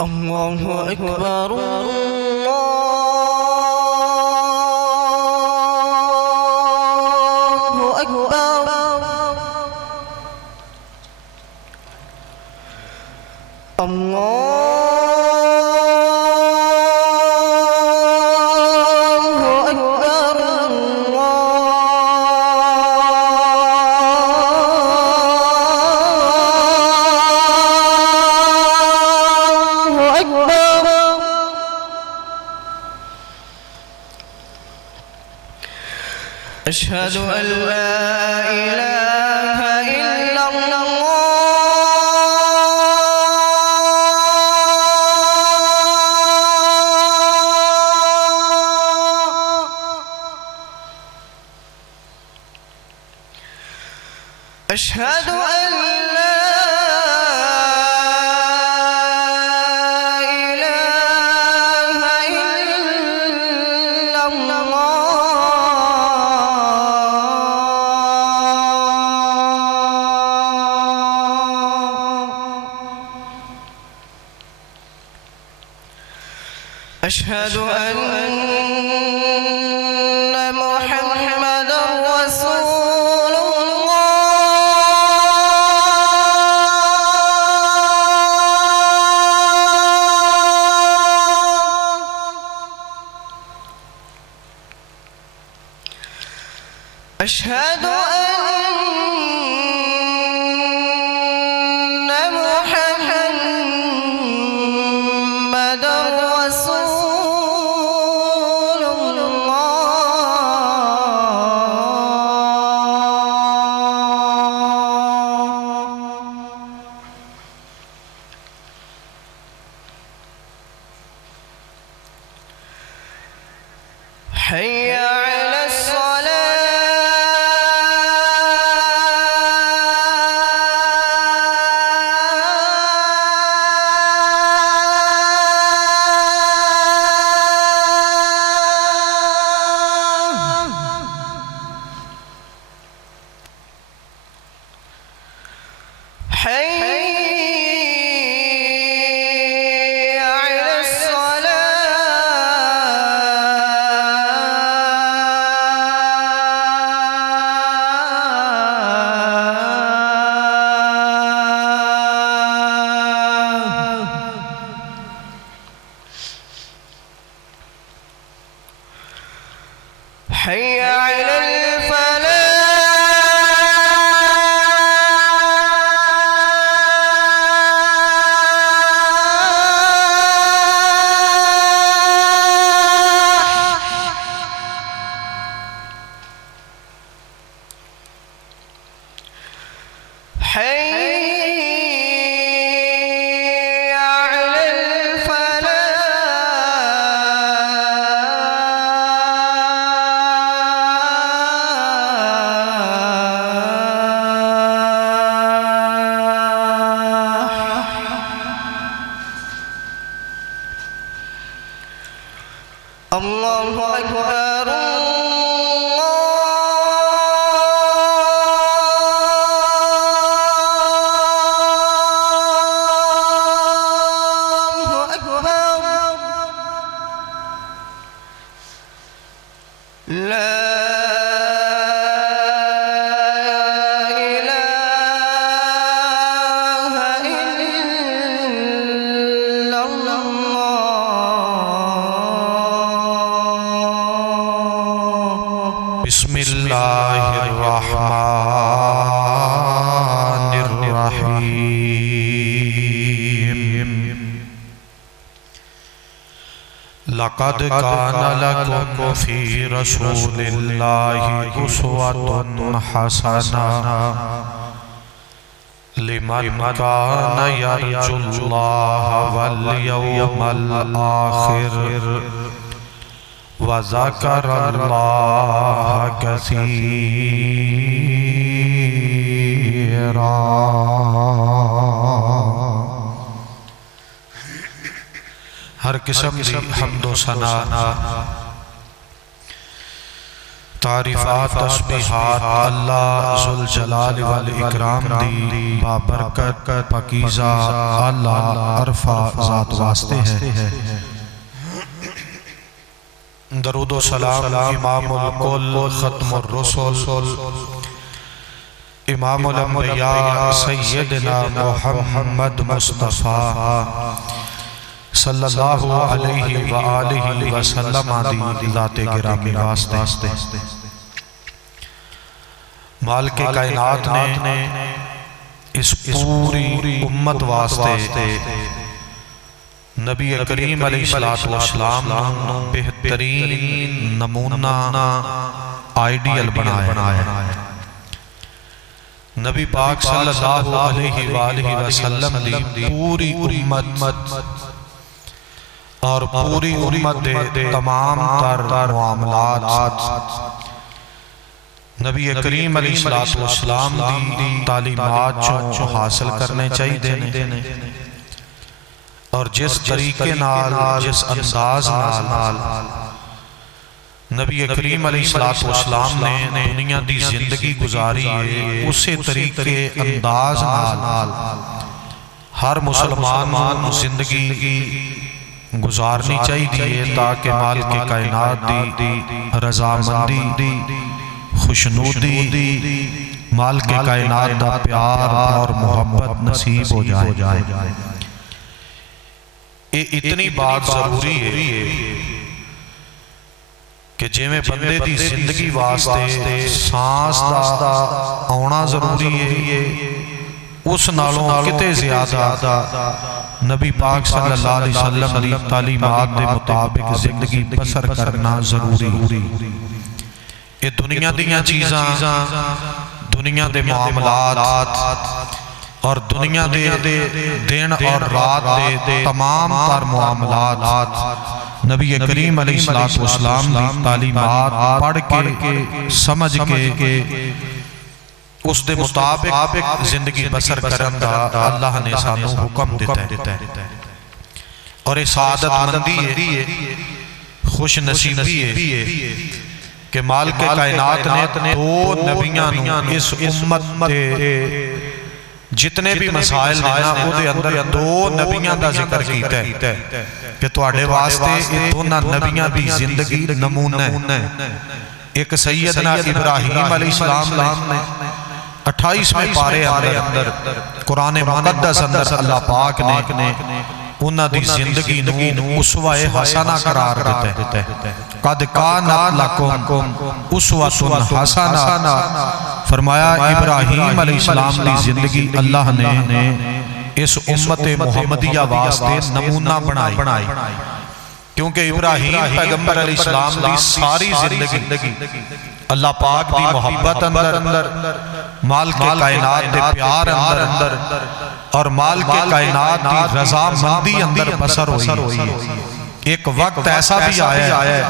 الله أكبر الله أكبر أشهد أن لا إله إلا الله أشهد أن لا إله إلا الله أشهد أن محمدًا رسول الله أشهد أن محمدًا رسول الله حي على حي على الصلاة حي على حي على الفلاح الله أكبر لا إله إلا الله بسم الله الرحمن الرحيم لقد كان لكم في رسول الله أسوة حسنة لمن كان يرجو الله واليوم الآخر وذكر الله كثيرا हर किस्म दी हम्दो सना तारीफ़ात तस्बीहात अल्लाह ज़ुल जलाल वल इकराम दी बाबरकत पाकीज़ा आला अरफा ज़ात वास्ते है। दरूद व सलाम इमामुल कुल खत्मुर रसूल इमामुल अंबिया सय्यदना मुहम्मद मुस्तफ़ा सल्लल्लाहु अलैहि व आलिहि वसल्लम दी ज़ाते गिरामी वास्ते। मालिक कायनात ने इस पूरी उम्मत वास्ते नबी करीम अलैहिस्सलातु वस्सलाम नूं बेहतरीन नमूना आइडियल बनाया। नबी पाक सल्लल्लाहु अलैहि वसल्लम दी पूरी उम्मत और पूरी उम्मत दे तमाम तर मामलात नबी करीम अलैहिस्सलातु वस्सलाम दी तालीमात चों हासिल करने चाहिए ने और जिस तरीके नाल जिस अंदाज नाल नबी करीम अलैहिस्सलातु वस्सलाम ने दुनिया दी जिंदगी गुजारी है उसी तरीके अंदाज नाल हर मुसलमान नूं जिंदगी गुजारनी चाहिए ताकि मालिक कायनात दी रजामंदी खुशनुदी मालिक कायनात दा प्यार और मोहब्बत नसीब हो जाए। ये इतनी बात जरूरी है कि जिवें बंदे दी जिंदगी वास्ते सांस दा आउणा जरूरी है उस नालों किते ज्यादा नबी पाक सल्लल्लाहु अलैहि वसल्लम दी तालीमात दे मुताबिक जिंदगी बसर करना जरूरी। ये दुनिया दीयां चीज़ां दुनिया दे मामलात और दुनिया दे दिन और रात दे तमाम तर मामलात नबी करीम अलैहिस्सलातु वस्सलाम दी तालीमात पढ़ के समझ के उस दे मुताबिक जिंदगी बसर करन दा अल्लाह ने सानू हुक्म दिता है। और ये सादतमंदी है खुश नसीबी है कि मालिक कायनात ने दो नबियां नूं इस उम्मत दे जितने भी मसाइल ने ना उहदे अंदर दो नबियां दा जिक्र कीता है कि तुहाडे वास्ते ये दोनों नबियां दी जिंदगी नमूना है। एक सैयदना इब्राहीम अलैहिस्सलाम ने 28वें पारे अंदर कुरान मुक़द्दस अंदर अल्लाह पाक ने उन्हां दी जिंदगी नूं उसवा-ए हसना करार दिता है। कद काना लकुम उसवतुन हसना फरमाया इब्राहीम अलैहिस्सलाम दी जिंदगी अल्लाह ने इस उम्मत मुहम्मदिया वास्ते नमूना बनाई क्योंकि इब्राहीम पैगंबर अलैहिस्सलाम दी सारी जिंदगी अल्लाह पाक दी मोहब्बत अंदर मालिक कायनात दे प्यार अंदर और मालिक कायनात दी रज़ामंदी अंदर बसर हुई है। एक वक्त ऐसा भी आया है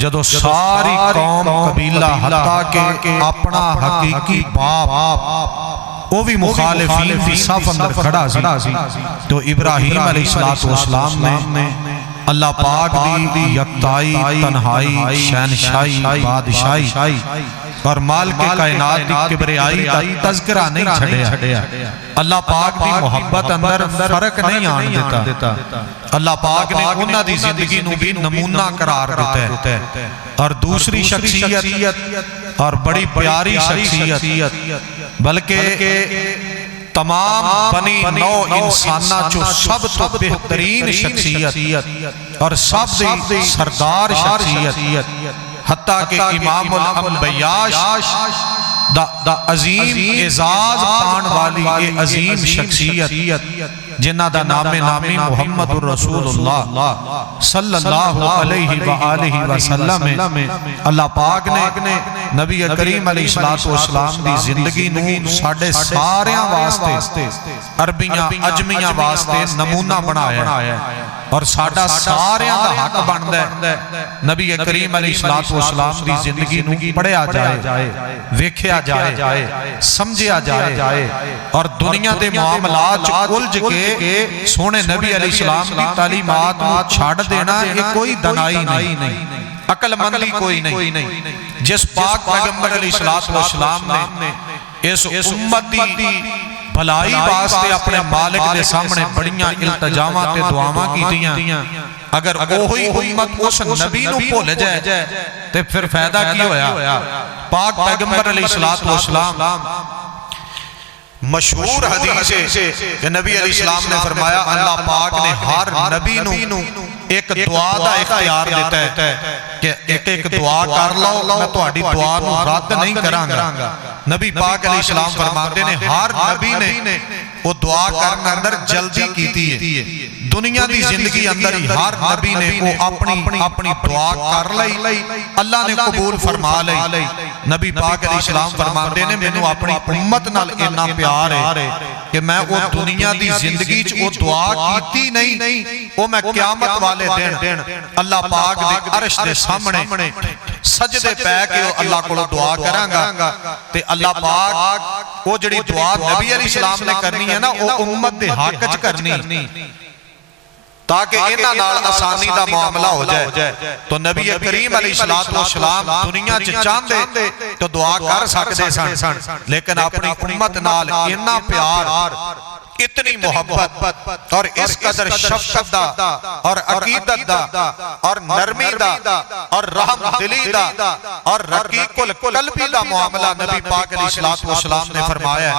जदों सारी कौम कबीला हत्ता के अपना हकीकी बाप वो भी मुखालिफीन दी सफ अंदर खड़ा सी तो इब्राहीम अलैहिस्सलातु वस्सलाम ने अल्लाह पाक दी यकताई तन्हाई शहनशाही बादशाही और मालिक कायनात दी किबरियाई दा तज़किरा नहीं छड़िया। अल्लाह पाक दी मोहब्बत अंदर फर्क नहीं आने देता। अल्लाह पाक ने उन्हां दी जिंदगी नूं भी नमूना करार दिता है। और दूसरी शख्सियत और बड़ी प्यारी शख्सियत बल्कि तमाम बनी नौ इंसाना चो सब तो बेहतरीन शख्सियत और सब दी सरदार शख्सियत हत्ता के इमामुल अंबिया दा अजीम एजाज पाण वाली ये अजीम शख्सियत जिन्हां दा नामे नामी मुहम्मदुर रसूलुल्लाह सल्लल्लाहु अलैहि व आलिहि वसल्लम अल्लाह पाक ने नबी करीम अलैहिस्सलातु वस्सलाम दी जिंदगी नूं साडे सारियां वास्ते अरबियां अजमियां वास्ते नमूना बनाया और साडा सारियां दा हक बनदा है नबी करीम अलैहिस्सलातु वस्सलाम दी जिंदगी नूं पढ़िया जाए वेखिया जाए समझिया जाए और दुनिया दे मामलात च उलझ के सोने नबी अलैहिस्सलाम दी तालीमात नूं छड्ड देना ये कोई दनाई नहीं। अकलमंदी कोई नहीं। जिस पाक पैगंबर अलैहिस्सलाम ने इस उम्मत दी भलाई वास्ते अपने मालिक के सामने बड़ियां इल्तजामां ते दुआवां कीतियां, अगर ओही उम्मत उस नबी नूं भुल जाए ते फिर फायदा की होया। पाक पैगंबर अलैहिस्सलाम मशहूर हदीस है कि नबी अलैहिस्सलाम ने फरमाया अल्लाह पाक ने हर नबी नूं एक दुआ दा इख्तियार दिता है कि एक दुआ कर लो, मैं तुहाडी दुआ नूं रद्द नहीं करांगा। नबी पाक अलैहिस्सलाम फरमाते ने हर नबी ने वो दुआ करने अंदर जल्दी कीती है। दुनिया की जिंदगी अंदर ही हर नबी ने वो अपनी दुआ कर लई, अल्लाह ने कबूल फरमा लई। नबी पाक अलैहिस्सलाम फरमाते ने मैनू अपनी उम्मत नाल इन्ना प्यार है कि मैं वो दुनिया की जिंदगी च वो दुआ कीती नहीं, वो मैं क़यामत वाले दिन अल्लाह पाक दे अर्श दे सामने सजदे पै के अल्लाह कोलों दुआ करांगा ते अल्लाह पाक वो जिहड़ी दुआ नबी अलैहिस्सलाम ने करनी है ना, वो उम्मत दे हक च करनी ताकि इन्हां नाल आसानी दा मामला हो जाए। तो नबी करीम अलैहिस्सलाम दुनिया च चाहते तो दुआ कर सकते सन, लेकिन अपनी उम्मत नाल इन्ना प्यार, इतनी मोहब्बत और इस कदर शफकत दा और अकीदत दा और नरमी दा और रहम दिली दा और रकीकुल कल्बी दा मामला नबी पाक अलैहिस्सलाम ने फरमाया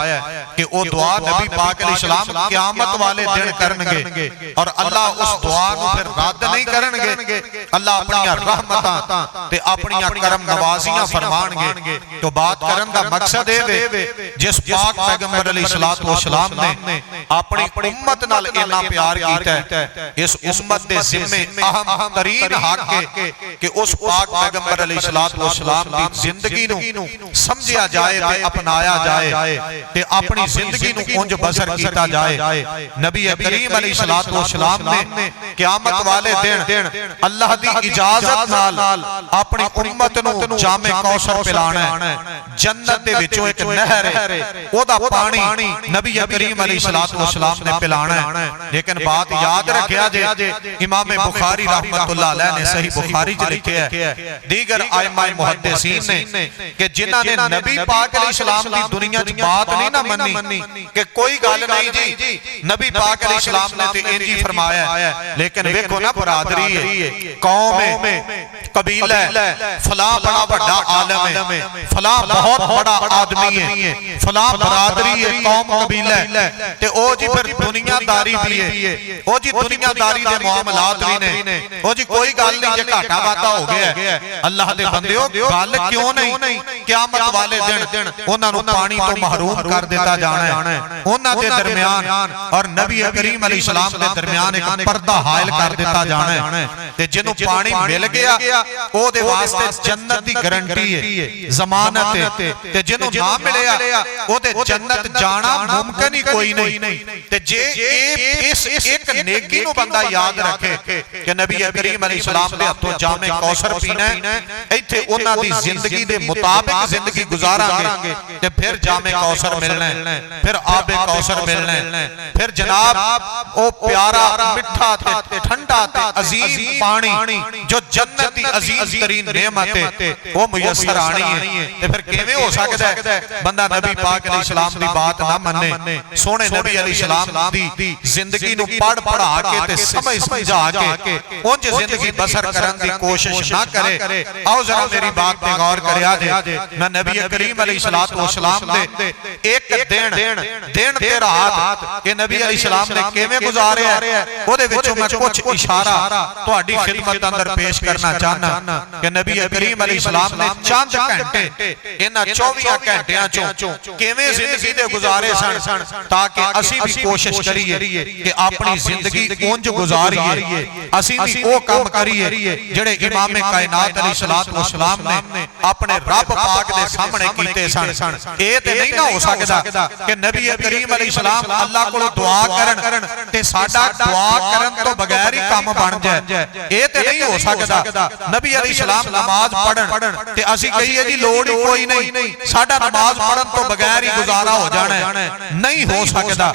कि वो दुआ नबी पाक अलैहिस्सलाम क़यामत वाले दिन करनगे और अल्लाह उस दुआ नूं फिर रद्द नहीं करनगे। अल्लाह अपनी रहमतां ते अपनी करम नवाजियां फरमाणगे। तो बात करन दा मकसद है जिस पाक पैगंबर अलैहिस्सलाम ने अपनी उम्मत नाल इन्ना प्यार कीता है, इस उम्मत दे ज़िम्मे अहम तरीन हक है कि उस पाक पैगंबर अलैहिस्सलाम दी जिंदगी नूं समझिया जाए ते अपनाया जाए ते अपनी जिंदगी नूं उंज बसर कीता जाए। नबी करीम अलैहिस्सलाम ने क़यामत वाले दिन अल्लाह दी इजाजत नाल अपनी उम्मत नूं जामे कौसर पिलाना है। जन्नत दे विचों एक नहर है, ओदा पानी नबी करीम अलैहिस्सलाम ने पिलाना है। लेकिन बात याद रखिया जे इमाम बुखारी रहमतुल्लाह अलैह ने सही बुखारी च लिखिया है, दीगर आइमाए मुहद्दिसीन ने कि जिन्हां ने नबी पाक अलैहिस्सलाम दी दुनिया च बात नहीं ना मन्नी कि कोई गल नहीं जी, नबी पाक अलैहिस्सलाम ने ते इंज ही फरमाया है। लेकिन देखो ना बरादरी है, कौम है, कबीला है, फलां बड़ा बड़ा आलम है, फलां बहुत बड़ा आदमी है, फलां बरादरी है, कौम कबीला है, ते ओ जी फिर दुनियादारी भी है, ओ जी दुनियादारी दे मामलात भी ने, ओ जी कोई गल नहीं जे घाटा वादा हो गया। अल्लाह दे बंदेओ गल क्यों नहीं, क़यामत वाले दिन उन्हां नूं पानी तो महरूम कर दिता जाना है। उन्हां दे दरमियान और नबी करीम अलैहिस्सलाम दे दरमियान एक पर्दा हायल कर दिता जाना है ते जिन्हों पानी मिल गया ओदे वास्ते जन्नत दी गारंटी है, जमानत है, ते जिन्हों ना मिलिया ओदे जन्नत जाना मुमकिन ही कोई नहीं। ते जे इस एक नेकी नूं बंदा याद रखे कि नबी करीम अलैहिस्सलाम दे हत्थों जामे कौसर पीना है, इत्थे उन्हां दी जिंदगी दे मुताबिक जिंदगी गुजारांगे ते फिर जामे कौसर मिलना है, फिर आबे कौसर मिलना है, फिर जनाब ओ प्यारा मिठा ते ठंडा ते अजीज पानी जो जन्नत दी अजीज तरीन नेमत है वो मुयस्सर आनी है। ते फिर किवें हो सकदा है बंदा नबी पाक अलैहिस्सलाम दी बात ना मन्ने, सोने नबी अलैहिस्सलाम दी जिंदगी नूं पढ़ पढ़ा के ते समझ समझा के उंज जिंदगी बसर करन दी कोशिश ना करे। आओ जरा मेरी बात पे गौर करिया जे, मैं नबी करीम अलैहिस्सलाम दे एक दिन ते रात के नबी अलैहिस्सलाम ने किवें गुजारिया ओदे विचों मैं कुछ इशारा तुहाडी खिदमत अंदर पेश करना चाहना कि नबी करीम अलैहिस्सलाम ने चंद घंटे इन्हां 24 घंटियां चों किवें जिंदगी दे गुजारे सन ताकि असीं भी कोशिश करिए कि अपनी जिंदगी उंज गुजारिए, असीं भी ओ काम करिए जिहड़े इमाम कायनात अलैहिस्सलाम ने अपने रब पाक दे सामने कीते सन। ए ते नहीं ना हो सकदा कि नबी करीम अलैहिस्सलाम अल्लाह कोलों दुआ करन ते साडा दुआ करन तो बगैर ही काम बन जाए ये तो नहीं हो सकता। नबी अलैहिस्सलाम नमाज पढ़न ते असीं कहिए जी लोड़ ही कोई नहीं, साडा नमाज पढ़न तो बगैर ही गुजारा हो जाना है, नहीं हो सकता।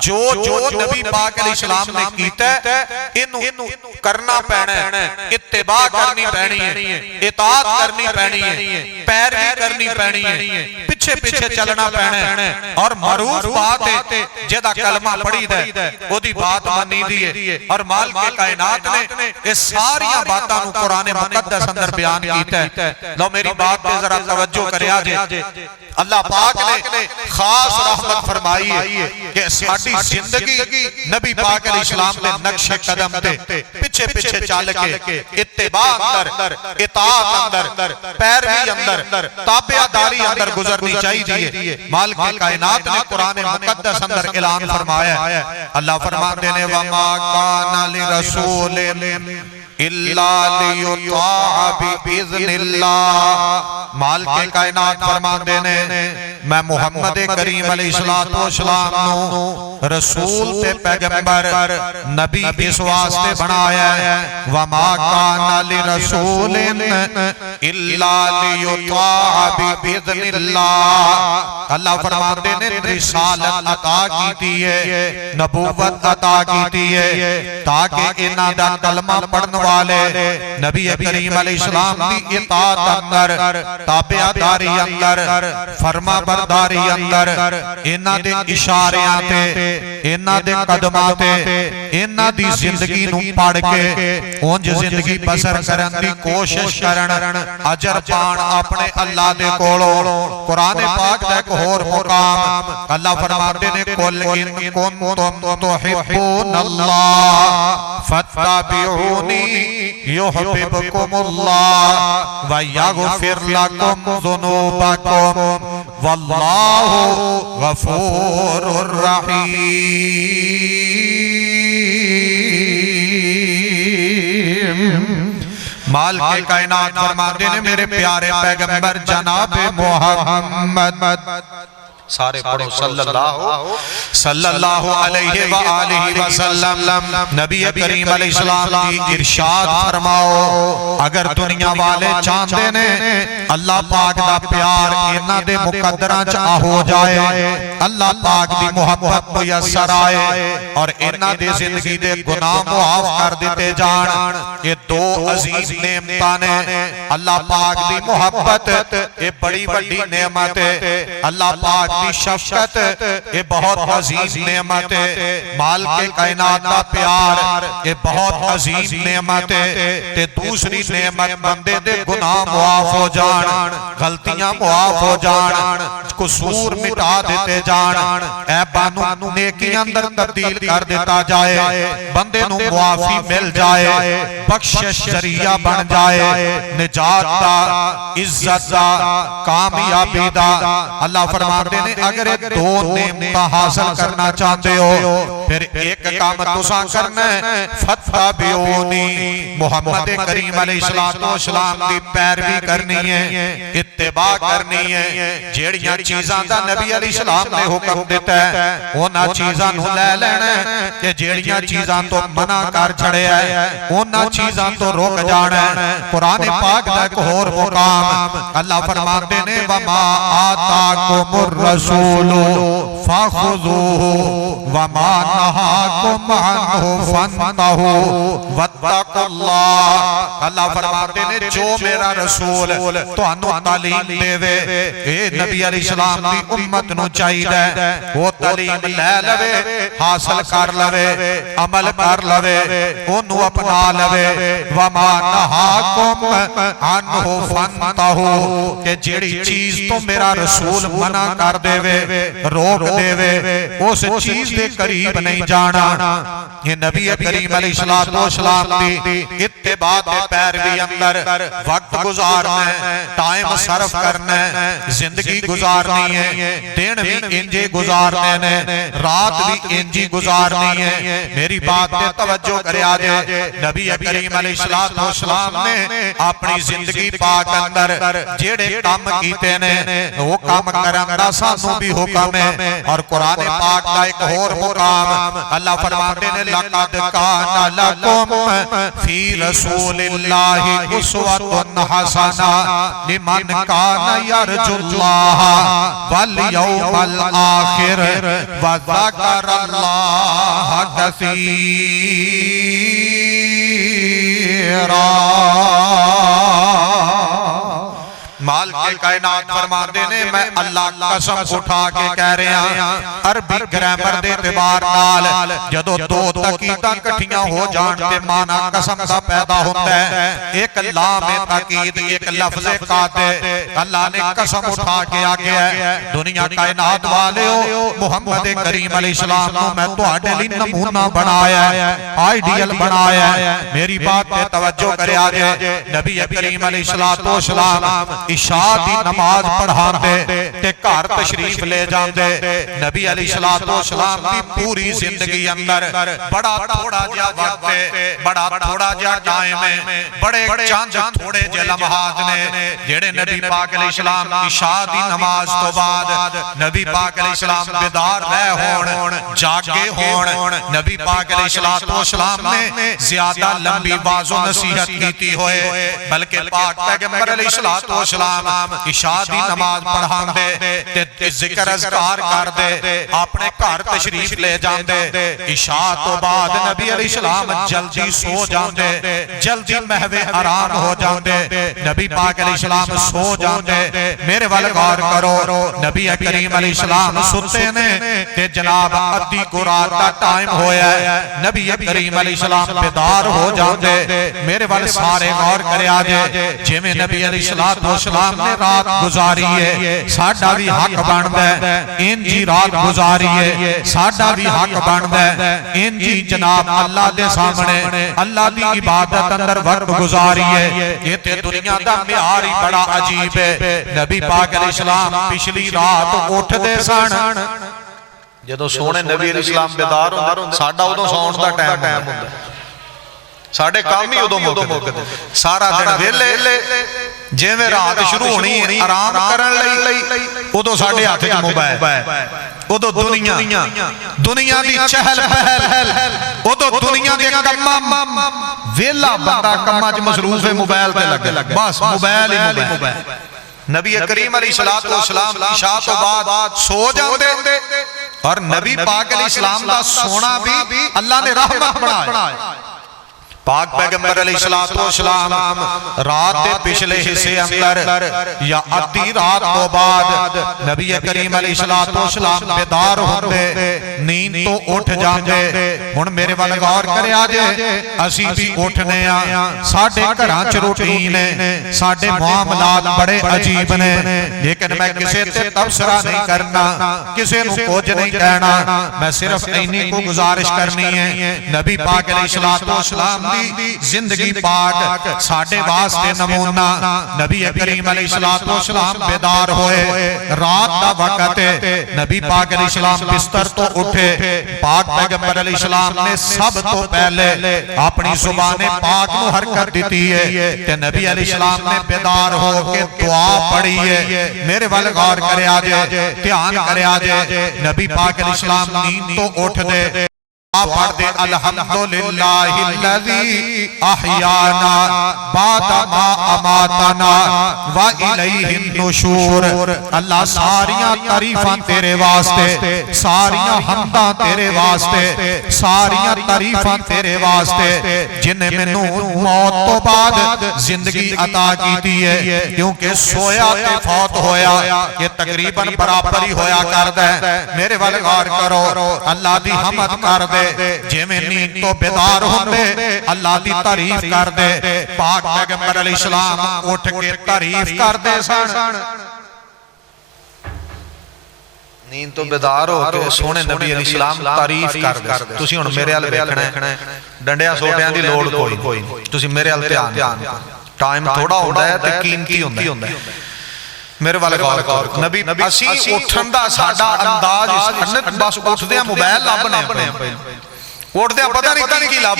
जो जो नबी पाक अलैहिस्सलाम ने कीता इनू करना पैना है, इत्तिबा करनी पैनी है, इताअत करनी पैनी है, पैरवी करनी पैनी है, पिछे पिछे चलना पैना है। और मरूफ बात है जेदा कलमा पढ़ी दा ओदी बात मनी दी है। और माल के कायनात ने ये सारी बातां नूं कुरान मुकद्दस अंदर बयान कीता है। लो मेरी बात पे जरा तवज्जो करिया जे। अल्लाह पाक ने खास रहमत फरमाई है कि साडी जिंदगी नबी पाक अलैहिस्सलाम ने नक्शे कदम ते पिछे पिछे चल के इत्तिबा अंदर, इताअत अंदर, पैरवी अंदर, ताबेदारी अंदर गुजरनी चाहिए। माल के कायनात ने कुरान मुकद्दस अंदर ऐलान फरमाया है। अल्लाह फरमाते ने वमा काना लिरसूलिन इल्ला लियुताअ बिइज़्निल्लाह। माल के कायनात फरमाते ने मैं मुहम्मद करीम अलैहिस्सलातु वस्सलाम नु रसूल ते पैगंबर नबी इस वास्ते बनाया है। वमा काना लिरसूलिन इल्ला लियुताअ बिइज़्निल्लाह। अल्लाह फरमाते ने रिसालत अता कीती है, नबूवत अता कीती है ताकि इन्हां दा कलमा पढ़न वाले नबी करीम अलैहिस्सलाम दी इताअत अंदर, ताबेदारी अंदर, फरमा बरदारी अंदर, इन्हां दे इशारियां ते, इन्हां दे कदमां ते, इन्हां दी जिंदगी नूं पढ़ के उंज जिंदगी बसर करन दी कोशिश करन, अजर पाण अपने अल्लाह दे कोलों। कुरान पाक दा एक होर मुकाम अल्लाह फरमाते ने कुल इन कुंतुम तुहिब्बूनल्लाह फत्तबिऊनी युहिब्बुकुमुल्लाह व यगफिर लकुम ज़ुनूबकुम वल्लाहु गफूरुर रहीम। माल के कायनात फरमाते ने मेरे प्यारे पैगंबर जनाब मोहम्मद, सारे पढ़ो सल्लल्लाहु अलैहि व आलिहि वसल्लम। नबी करीम अलैहिस्सलाम की इरशाद फरमाओ अगर दुनिया वाले चाहते ने अल्लाह पाक दा प्यार इन्हां दे मुकद्दरां च हो जाए, अल्लाह पाक दी मुहब्बत मुयस्सर आए और इन्हां दी जिंदगी दे गुनाह मुआफ कर दिते जान। ये दो अजीज नेमतां ने। अल्लाह पाक दी मुहब्बत ये बड़ी बड़ी नेमत है, अल्लाह पाक दी शफकत ये बहुत अजीज नेमत है, माल के कायनात का प्यार ये बहुत अजीज नेमत है। ते दूसरी नेमत बंदे दे गुनाह मुआफ हो जान, गलतियां मुआफ हो जान, कसूर मिटा देते जान, ऐबां नूं नेकी अंदर तब्दील कर दिता जाए, बंदे नूं मुआफी मिल जाए, बख्शिश जरिया बन जाए, निजात दा, इज्जत दा, कामयाबी दा। अल्लाह फरमाते ने अगर दो नेमतां हासिल करना चाहते हो फिर एक काम तुसां करना है, फत्तबिऊनी मुहम्मद करीम अलैहिस्सलातु वस्सलाम दी पैरवी करनी है, इत्तिबा करनी है। जेड़ियां चीज़ां दा नबी अलैहिस्सलाम ने हुक्म दिता है उन्हां चीज़ां नूं लै लेना है कि जेड़ियां चीज़ां तो मना कर छड़िया है उन्हां चीज़ां तो रुक जाना है। कुरान पाक दा एक होर मुकाम अल्लाह फरमाते ने वमा आताकुमुर रसूलु फखुज़ूहु वमा नहाकुम अन्हु फंतहू वत्तकुल्लाह। अल्लाह फरमाते ने जो मेरा रसूल तुहानू तालीम देवे ए नबी अलैहिस्सलाम दी उम्मत नू चाहिए वो तालीम लै लवे, हासिल कर लवे, अमल कर लवे, ओनू अपना लवे। वमा नहाकुम अन्हु फंतहू के जेड़ी चीज तो मेरा रसूल मना कर देवे, रोक देवे, उस चीज दे करीब नहीं जाना। ये नबी करीम अलैहिस्सलातु वस्सलाम दी इत्तिबा ते पैरवी अंदर वक्त गुजारना है, टाइम सर्फ करना है, जिंदगी गुजारनी है, दिन भी इंजे गुजारने ने, रात भी इंजी गुजारनी है। मेरी बात पे तवज्जो करिया जे। नबी करीम अलैहिस्सलातु वस्सलाम ने अपनी जिंदगी पाक अंदर जेड़े काम कीते ने वो काम करन दा सानू भी हुक्म है। और कुरान पाक का एक और मुकाम अल्लाह फरमाते ने लक़द काना लकुम फी रसूलिल्लाहि उस्वतुन हसना लिमन काना यरजुल्लाह वल यौमल आखिर व ज़करल्लाह कसीरा। माल के कायनात फरमाते ने मैं अल्लाह कसम उठा के कह रहा अरबी ग्रामर दे एतबार नाल जदों दो तकीदां इकट्ठियां हो जाण ते माना कसम दा पैदा हुंदा है। एक लाम तकीद एक लफ्ज़ काते अल्लाह ने कसम उठा के आगे है दुनिया कायनात वालेओ मुहम्मद करीम अलैहिस्सलाम नु मैं तुहाडे लई नमूना बनाया है, आइडियल बनाया है। मेरी बात पे तवज्जो करया जे नबी करीम अलैहिस्सलाम इशा दी नमाज पढ़ाते ते घर तशरीफ ले जाते। नबी अलैहिस्सलाम दी पूरी जिंदगी अंदर बड़ा थोड़ा जिहा वक्त है, बड़ा थोड़ा जिहा टाइम है, बड़े चंद थोड़े जे लम्हात ने जेड़े नबी पाक अलैहिस्सलाम इशा दी नमाज तो बाद नबी पाक अलैहिस्सलाम बेदार रह होण जागे होण। नबी पाक अलैहिस्सलाम ने ज्यादा लंबी वाज़ो नसीहत कीती होए बल्कि पाक पैगंबर अलैहिस्सलाम इशा दी नमाज पढ़ांदे ते जिक्र अज़कार करदे अपने घर तशरीफ ले जांदे। इशा तो बाद नबी अलैहिस्सलाम जल्दी सो जांदे, जल्दी महवे आराम हो जांदे। नबी पाक अलैहिस्सलाम सो जांदे। मेरे वाल गौर करो नबी करीम अलैहिस्सलाम सुते ने ते जनाब अद्धी को रात दा टाइम होया है नबी करीम अलैहिस्सलाम बेदार हो जांदे। मेरे वाल सारे गौर करया जे जिवें नबी अलैहिस्सलाम ने रात गुजारी है साडा भी हक बनदा है इंजी रात गुजारी है साडा भी हक बनदा है इंजी जनाब अल्लाह दे सामने अल्लाह दी इबादत अंदर वक्त गुजारी है। ये ते दुनिया दा म्यार ही बड़ा अजीब है। नबी पाक अलैहिस्सलाम पिछली रात उठदे सन जदों सोने नबी अलैहिस्सलाम बेदार हुंदे साडा उदों सौण दा टाइम हुंदा साडे काम ही उदों मुकदे सारा दिन वेले जिवें रात शुरू होनी आराम करन लई उदों साडे हाथ च मोबाइल उदों दुनिया दी चहल पहल उदों दुनिया दे कम्मां वेला बंदा कम्मां च मसरूफ है मोबाइल ते लगे बस मोबाइल ही मोबाइल। नबी करीम अलैहिस्सलाम इशा तो बाद सो जाते और नबी पाक अलैहिस्सलाम दा सोना भी अल्लाह ने रहमत बनाया। पाक पैगंबर अलैहिस्सलाम रात के पिछले हिस्से अंदर या अद्धी रात तो बाद नबी करीम अलैहिस्सलाम बेदार होंदे नींद तो उठ जाते। हुण मेरे वाल गौर करया जे असी भी उठने आ साडे घरां च रूटीन है साडे मामलात बड़े अजीब ने लेकिन मैं किसे ते तबसरा नहीं करना किसे नूं कुछ नहीं कहना मैं सिर्फ इन्नी को गुजारिश करनी है नबी पाक अलैहिस्सलाम जिंदगी पाक साडे वास्ते नमूना। नबी करीम अलैहिस्सलाम बेदार होए रात दा वक्त नबी पाक अलैहिस्सलाम बिस्तर तो उठे पाक पैगंबर अलैहिस्सलाम ने सब तो पहले अपनी जुबाने पाक नूं हरकत दी है ते नबी अलैहिस्सलाम ने बेदार हो के दुआ पढ़ी है। मेरे वाल गौर करया जे ध्यान करया जे नबी पाक अलैहिस्सलाम नींद तो उठदे पढ़ते अल्हम्दुलिल्लाहिल्लज़ी अहयाना बाद मा अमातना व इलैहिन नुशूर। अल्लाह सारियां तारीफां तेरे वास्ते सारियां हम्दां तेरे वास्ते सारियां तारीफां तेरे वास्ते जिन्हें मैनू मौत तो बाद जिंदगी अता की है क्योंकि सोया ते फौत होया ये तकरीबन बराबर ही होया करदा है। मेरे वाल गौर करो अल्लाह दी हमद कर दे जिवें नींद तो बेदार होंदे अल्लाह दी तारीफ कर दे। पाक पैगंबर अलैहिस्सलाम उठ के तारीफ करदे सन नींद तो बेदार हो के सोने नबी अलैहिस्सलाम तारीफ करदे। तुसी हुण मेरे अल वेखना है डंडिया सोटियां दी लोड़ कोई नहीं तुसी मेरे अल ध्यान टाइम थोड़ा होंदा है ते कीमती होंदा है। मेरे वाले गौर नबी असी उठन दा साडा अंदाज बस उठदे मोबाइल लभने उठदे पता नहीं की लभ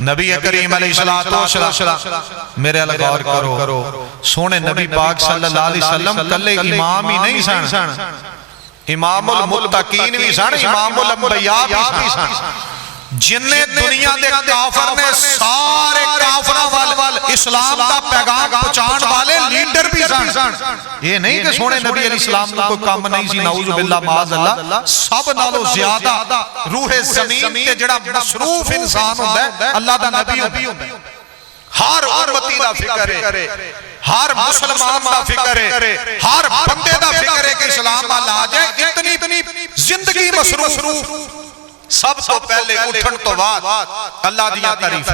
नबी करीम अलैहिस्सलाम मेरे अल गौर करो सोने नबी पाक सल्लल्लाहु अलैहि वसल्लम कल्ले इमाम ही नहीं सन इमामुल मुत्तकीन भी सन इमामुल अंबिया भी सन जिन्ने दुनिया दे काफिर ने सारे काफिरां वाल इस्लाम दा पैगाम पहुंचाने वाले लीडर भी सन ये नहीं कि सोने नबी अलैहि सलाम नु कोई काम नहीं सी नाउज़ु बिल्लाह माज़ अल्लाह सब नालों ज्यादा रूह ज़मीन ते जेड़ा मसरूफ इंसान हुंदा है अल्लाह दा नबी हुंदा हर उम्मती दा फिक्र है हर मुसलमान दा फिक्र है हर बंदे दा फिक्र है कि इस्लाम वाल आ जाए इतनी जिंदगी मसरूफ सब तो पहले उठन तो बाद अल्लाह दियां तारीफ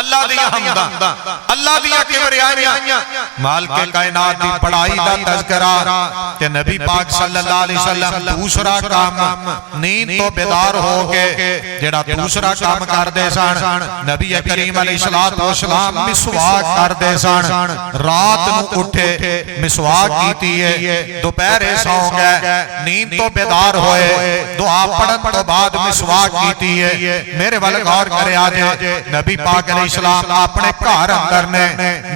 अल्लाह दियां हम्दा अल्लाह दियां किबरियाइयां मालिक कायनात दी पढ़ाई दा तज़किरा ते नबी पाक सल्लल्लाहु अलैहि वसल्लम दूसरा काम नींद तो बेदार हो के जेड़ा दूसरा काम करदे सन नबी करीम अलैहिस्सलातु वस्सलाम मिसवाक करदे सन रात नु उठे मिसवाक कीती है दोपहरे सौ गए नींद तो बेदार होए दुआ पढ़न तो बाद मिसवाक कीती है मेरे वाल गौर करे आज नबी पाक अलैहिस्सलाम अपने घर अंदर ने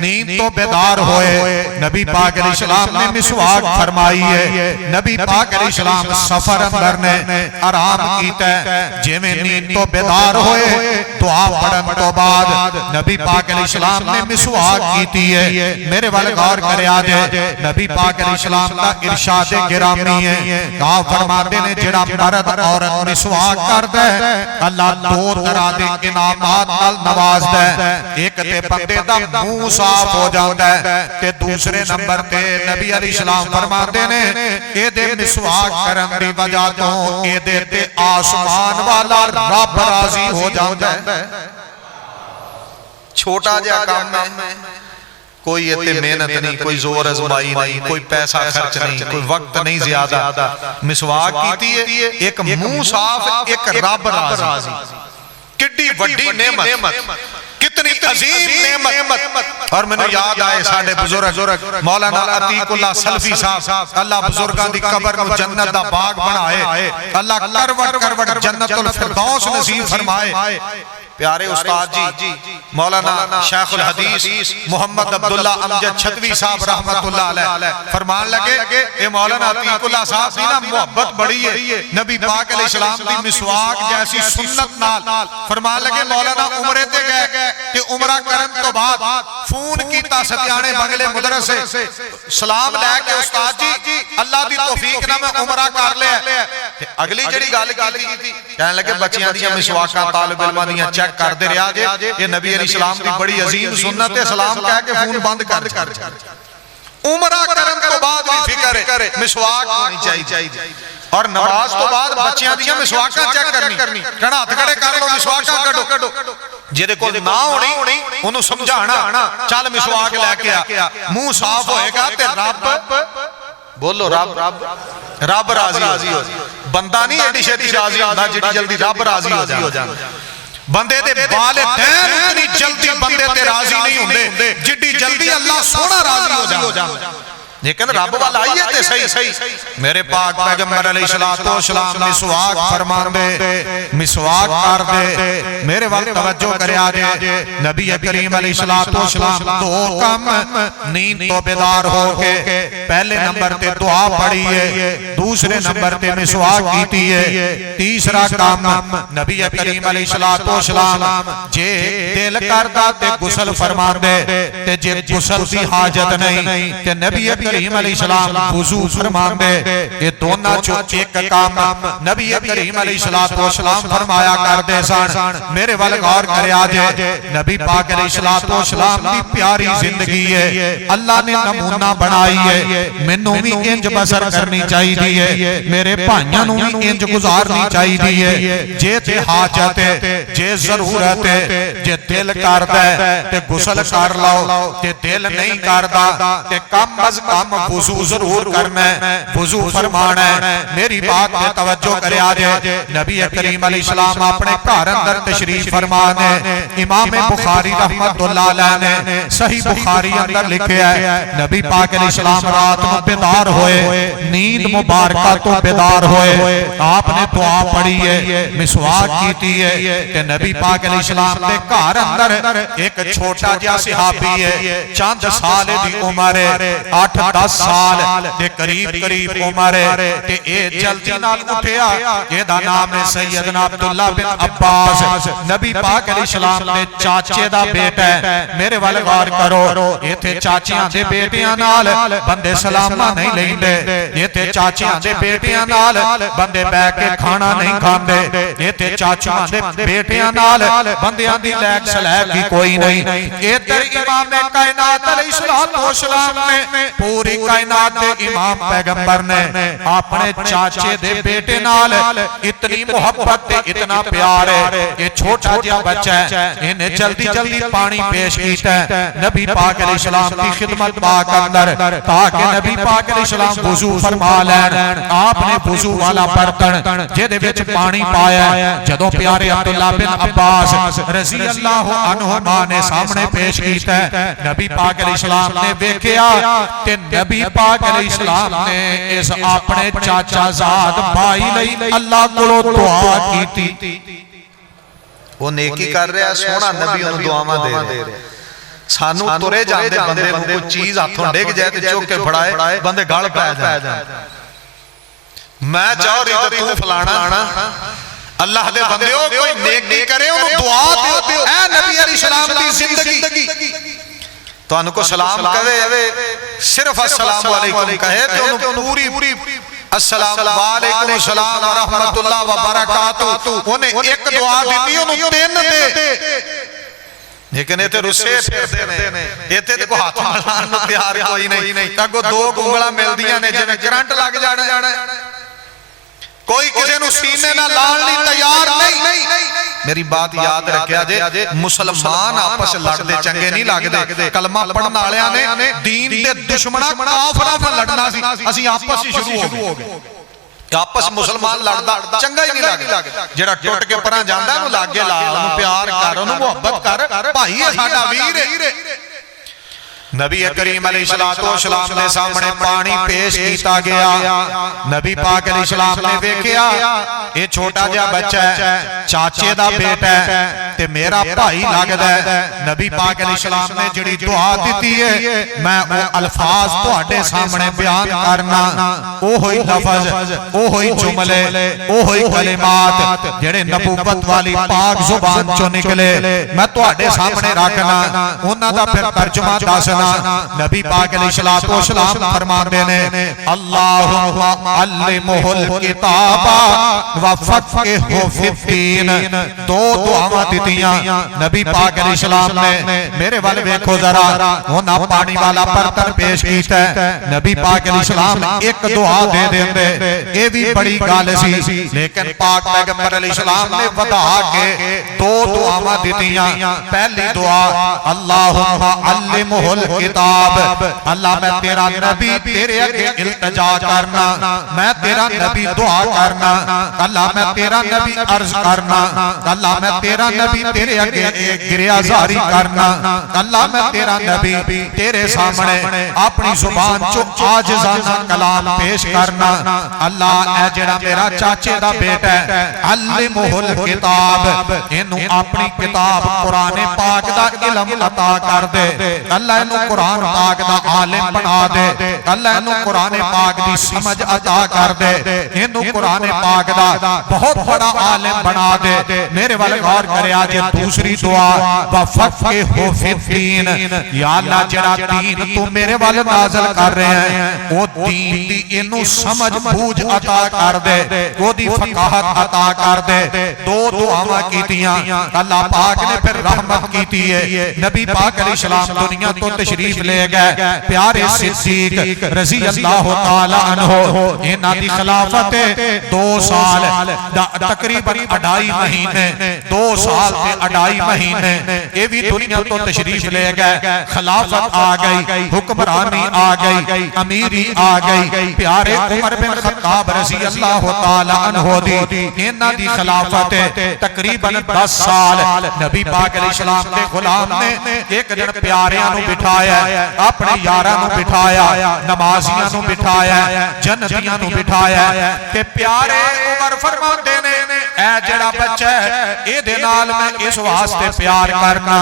नींद तो बेदार होए नबी पाक अलैहिस्सलाम ने मिसवाक फरमाई है नबी पाक अलैहिस्सलाम सफर अंदर ने आराम कीता जिवें नींद तो बेदार होए दुआ पढ़न तो बाद नबी पाक अलैहिस्सलाम ने मिसवाक कीती है मेरे वाल गौर करे आज नबी पाक अलैहिस्सलाम दा इरशाद गिरामी है कहा फरमाते ने जेड़ा मर्द औरत मिसवाक करदा है अल्लाह दो तरह दे इनामात नाल नवाजदा है एक ते बंदे दा मुंह साफ हो जांदा है ते दूसरे नंबर ते नबी अलैहिस्सलाम फरमाते ने एदे मिसवाक करन दी वजह तो एदे ते आसमान वाला रब राजी हो जांदा है छोटा जिहा काम है कोई इतने मेहनत नहीं कोई जोर आजमाई नहीं कोई पैसा खर्च नहीं कोई वक्त नहीं ज्यादा मिसवाक कीती है एक मुंह साफ एक रब राजी कितनी बड़ी नेमत कितनी अजीम नेमत और मैंने याद आए साडे बुजुर्ग मौलाना अतीकुल्लाह सल्फी साहब अल्लाह बुजुर्गां दी कब्र नु जन्नत दा बाग बनाए अल्लाह करवट जन्नतुल फिरदौस नसीब फरमाए प्यारे उस्ताद जी मौलाना शेखुल हदीस मोहम्मद अब्दुल्ला अमजद छतवी साहब रहमतुल्लाह अलैह फरमान लगे ए मौलाना अतीकुल्लाह साहब दी ना मोहब्बत बड़ी है नबी पाक अलैहि सलाम दी मिसवाक जैसी सुन्नत नाल फरमान लगे मौलाना उमरे ते गए कि उमरा करन तो बाद फोन कीता सत्याने बंगले मदरसे सलाम लेके उस्ताद जी अल्लाह दी तौफीक नाल मैं उमरा कर लिया अगली जेड़ी गल कीती कहन लगे बच्चियां दी मिसवाकां तालिब इल्मां दी चेक करदे रहा जे ये नबी अलैहि सलाम दी बड़ी अजीम सुन्नत है सलाम कह के फोन बंद कर उमरा करन तो बाद भी फिक्र है मिसवाक होनी चाहिए और नमाज तो बाद बच्चियां दी मिसवाकां चेक करनी कहना हाथ खड़े कर लो मिसवाकां कढो जेदे कोल ना होनी ओनू समझाना चल मिसवाक लेके आ मुंह साफ होएगा ते रब बोलो रब राजी हो बंदा नहीं एडी छेती राजी होंदा जितनी जल्दी रब राजी हो जांदा बंदे दे वालिदैन इतनी जल्दी बंदे ते राजी नहीं होंदे जितनी जल्दी अल्लाह सोना राजी हो जांदा लेकिन रब वाल आइए ते सही मेरे पाक पैगंबर अलैहिस्सलातु वस्सलाम मिसवाक फरमांदे मिसवाक कर दे मेरे वाल तवज्जो करया जे नबी करीम अलैहिस्सलातु वस्सलाम दो काम नींद तो बेदार हो के पहले नंबर ते दुआ पढ़ी है दूसरे नंबर ते मिसवाक कीती है तीसरा काम नबी करीम अलैहिस्सलातु वस्सलाम जे दिल करदा ते गुस्ल फरमांदे ते जे गुस्ल दी हाजत नहीं ते नबी करीम अलैहिस्सलाम वुजू फरमांदे ये दोनों चो एक काम नबी करीम अलैहिस्सलातु वस्सलाम फरमाया करदे सन मेरे वाल गौर करया जे नबी पाक अलैहिस्सलातु वस्सलाम दी प्यारी जिंदगी है अल्लाह ने नमूना बनाई है मैनू भी इंज बसर करनी चाहिदी है मेरे भाइयों नू भी इंज गुजारनी चाहिदी है जे ते हाजत है जे जरूरत है जे दिल करदा है ते गुस्ल कर लो ते दिल नहीं करदा ते कम अज कम वुजू जरूर करना है, वुजू फरमाना है। मेरी बात पे तवज्जो करया जे। नबी करीम अलैहिस्सलाम अपने घर अंदर तशरीफ फरमा ने, इमाम बुखारी रहमतुल्लाह अलैह ने सही बुखारी अंदर लिखा है, नबी पाक अलैहिस्सलाम रात को बेदार होए, नींद मुबारका तो बेदार होए, आपने दुआ पढ़ी है, मिसवाक कीती है कि नबी पाक अलैहिस्सलाम दे घर अंदर एक छोटा जिहा सहाबी है, चंद साल दी उम्र है, 8-10 साल दे करीब करीब उम्र है ते ए जल्दी नाल उठिया। एदा नाम है सैयदना अब्दुल्ला बिन अब्बास, नबी पाक अलैहिस्सलाम दे चाचे दा बेटा है। मेरे वाले गौर करो, इथे चाचियां दे बेटियां नाल बंदे सलामा नहीं लेंदे, इथे चाचियां दे बेटियां नाल बंदे बैठ के खाना नहीं खांदे, इथे चाचुआं दे बेटियां नाल बंदियां दी लैक सलैक की कोई नहीं। इधर इमाम कायनात अलैहिस्सलातु वस्सलाम ने पूरी कायनात दे इमाम पैगंबर ने अपने चाचे दे बेटे नाल इतनी मोहब्बत ते इतना प्यार है। ये छोटा जिहा बच्चा है, इन्हें जल्दी जल्दी पानी पेश कीता है नबी पाक अलैहिस्सलाम की खिदमत पाक अंदर, ताकि नबी पाक अलैहिस्सलाम वुजू फरमा लैन। आपने वुजू वाला बर्तन जेदे विच पानी पाया, जदों प्यारे अब्दुल्ला बिन अब्बास रज़ी अल्लाह अन्हुमा ने सामने पेश कीता है, नबी पाक अलैहिस्सलाम ने वेखिया ते नबी पाक अलैहिस्सलाम ने इस अपने चाचा ज़ाद भाई लई अल्लाह कोलों दुआ कीती। वो नेकी कर रहा, सोहना नबी उन्हें दुआवां दे रहा। सानू तुरे जाते बंदे नूं कोई चीज हाथों डिग जाए तो चुक के फड़ाए बंदे गल पै जाए। मैं चाह रही तो तू फलाना अल्लाह दे बंदे हो, कोई नेकी करे उन्हें दुआ दियो। ऐ नबी अलैहिस्सलाम दी जिंदगी तुहानू को सलाम कहे, सिर्फ अस्सलाम वालेकुम कहे ते उन्हें पूरी अस्सलाम वालेकुम सलाम व रहमतुल्लाह व बरकातहू उन्हें एक दुआ दी, उन्हें 3 दे। लेकिन इतने रुस्से फिरदे ने, इतने तो कोई हाथ मिलाउण नूं तैयार कोई नहीं, अगों 2 उंगलां मिलदियां ने जिवें करंट लग जाना। कोई किसी नूं सीने नाल लाण लई तैयार नहीं। मेरी बात याद रखिया जे, मुसलमान आपस लड़दे चंगे नहीं लगदे। कलमा पढ़न वालियां ने दीन दे दुश्मनां काफिरां नाल लड़ना सी, असीं आपस ही शुरू हो गए। आपस मुसलमान लड़दा चंगा ही नहीं लगदा। जेड़ा टुट के परां जांदा उहनूं लागे ला, उहनूं प्यार कर, उहनूं मुहब्बत कर, भाई है साडा वीर है। नबी करीम अलैहिस्सलातु वस्सलाम दे सामने पानी पेश किया गया। नबी पाक अलैहिस्सलाम ने वेखिया ये छोटा जिहा बच्चा है, चाचे दा बेटा है ते मेरा भाई लगदा है। नबी पाक अलैहिस्सलाम ने जिहड़ी दुआ दी है, मैं वो अल्फाज तुहाडे सामने बयान करना, ओही लफ्ज, ओही जुमले, ओही कलिमात जिहड़े नबूवत वाली पाक जुबान चों निकले, मैं तुहाडे सामने रखना, उन्हां दा फिर तर्जुमा दसना। नबी पाक अलैहिस्सलातु वस्सलाम फरमाते ने, अल्लाहुम्मा अल्लिमुहुल किताबा व फक़्हिहु फिद्दीन। 2 दुआवां दित्तियां नबी पाक अलैहिस्सलाम ने। मेरे वाल वेखो जरा, उन्हां पानी वाला बर्तन पेश कीता है, नबी पाक अलैहिस्सलाम एक दुआ दे देंदे, ये भी बड़ी गल सी। लेकिन पाक पैगंबर अलैहिस्सलाम ने वधा के 2 दुआवां दित्तियां। पहली दुआ, अल्लाहुम्मा अल्लिमुहुल किताब, अल्लाह मैं तेरा नबी तेरे अगे इल्तिजा करना, मैं तेरा नबी दुआ करना, अल्लाह मैं तेरा नबी अर्ज करना, अल्लाह मैं तेरा नबी तेरे अगे गिरियाजारी करना, अल्लाह मैं तेरा नबी तेरे सामने अपनी जुबान चो आजिज़ाना कलाम पेश करना। अल्लाह ऐ जेड़ा मेरा चाचे दा बेटा है, अल्लिमुहुल किताब, इनू अपनी किताब कुरान पाक दा इल्म अता कर दे। अल्लाह इनू कुरान पाक दा आलिम बना दे। अल्लाह इनू कुरान पाक दी समझ अता कर दे, इनू कुरान पाक दा बहुत बड़ा आलिम बना दे। मेरे वाले गौर करया जे दूसरी दुआ, व फक़्हिहु फिद्दीन, या अल्लाह जेड़ा दीन तू मेरे वाले नाज़िल कर रहे हैं, वो दीन दी इनू समझ बूझ अता कर दे, ओदी फकाहत अता कर दे। 2 दुआवां कीतियां, अल्लाह पाक ने फिर रहमत कीती है। नबी पाक अलैहिस्सलाम दुनिया तो तशरीफ ले गए प्यारे सिद्दीक रज़ी अल्लाह तआला अन्हो इन्हां दी खिलाफत 2 साल तकरीबन 2.5 महीने 2 साल ते 2.5 महीने ये भी दुनिया तो तशरीफ ले गए खिलाफत आ गई हुक्मरानी आ गई अमीरी आ गई प्यारे उमर बिन खत्ताब रज़ी अल्लाह तआला अन्हो दी इन्हां दी खिलाफत तकरीबन 10 साल नबी पाक अलैहिस्सलाम दे गुलाम ने एक दिन प्यारियां नूं बिठाया अपने यारां नूं बिठाया नमाजियां नूं बिठाया जन्नतियां नूं बिठाया कि प्यारे उमर फरमाते ने ऐ जेड़ा बच्चा है इहदे नाल मैं इस वास्ते प्यार करना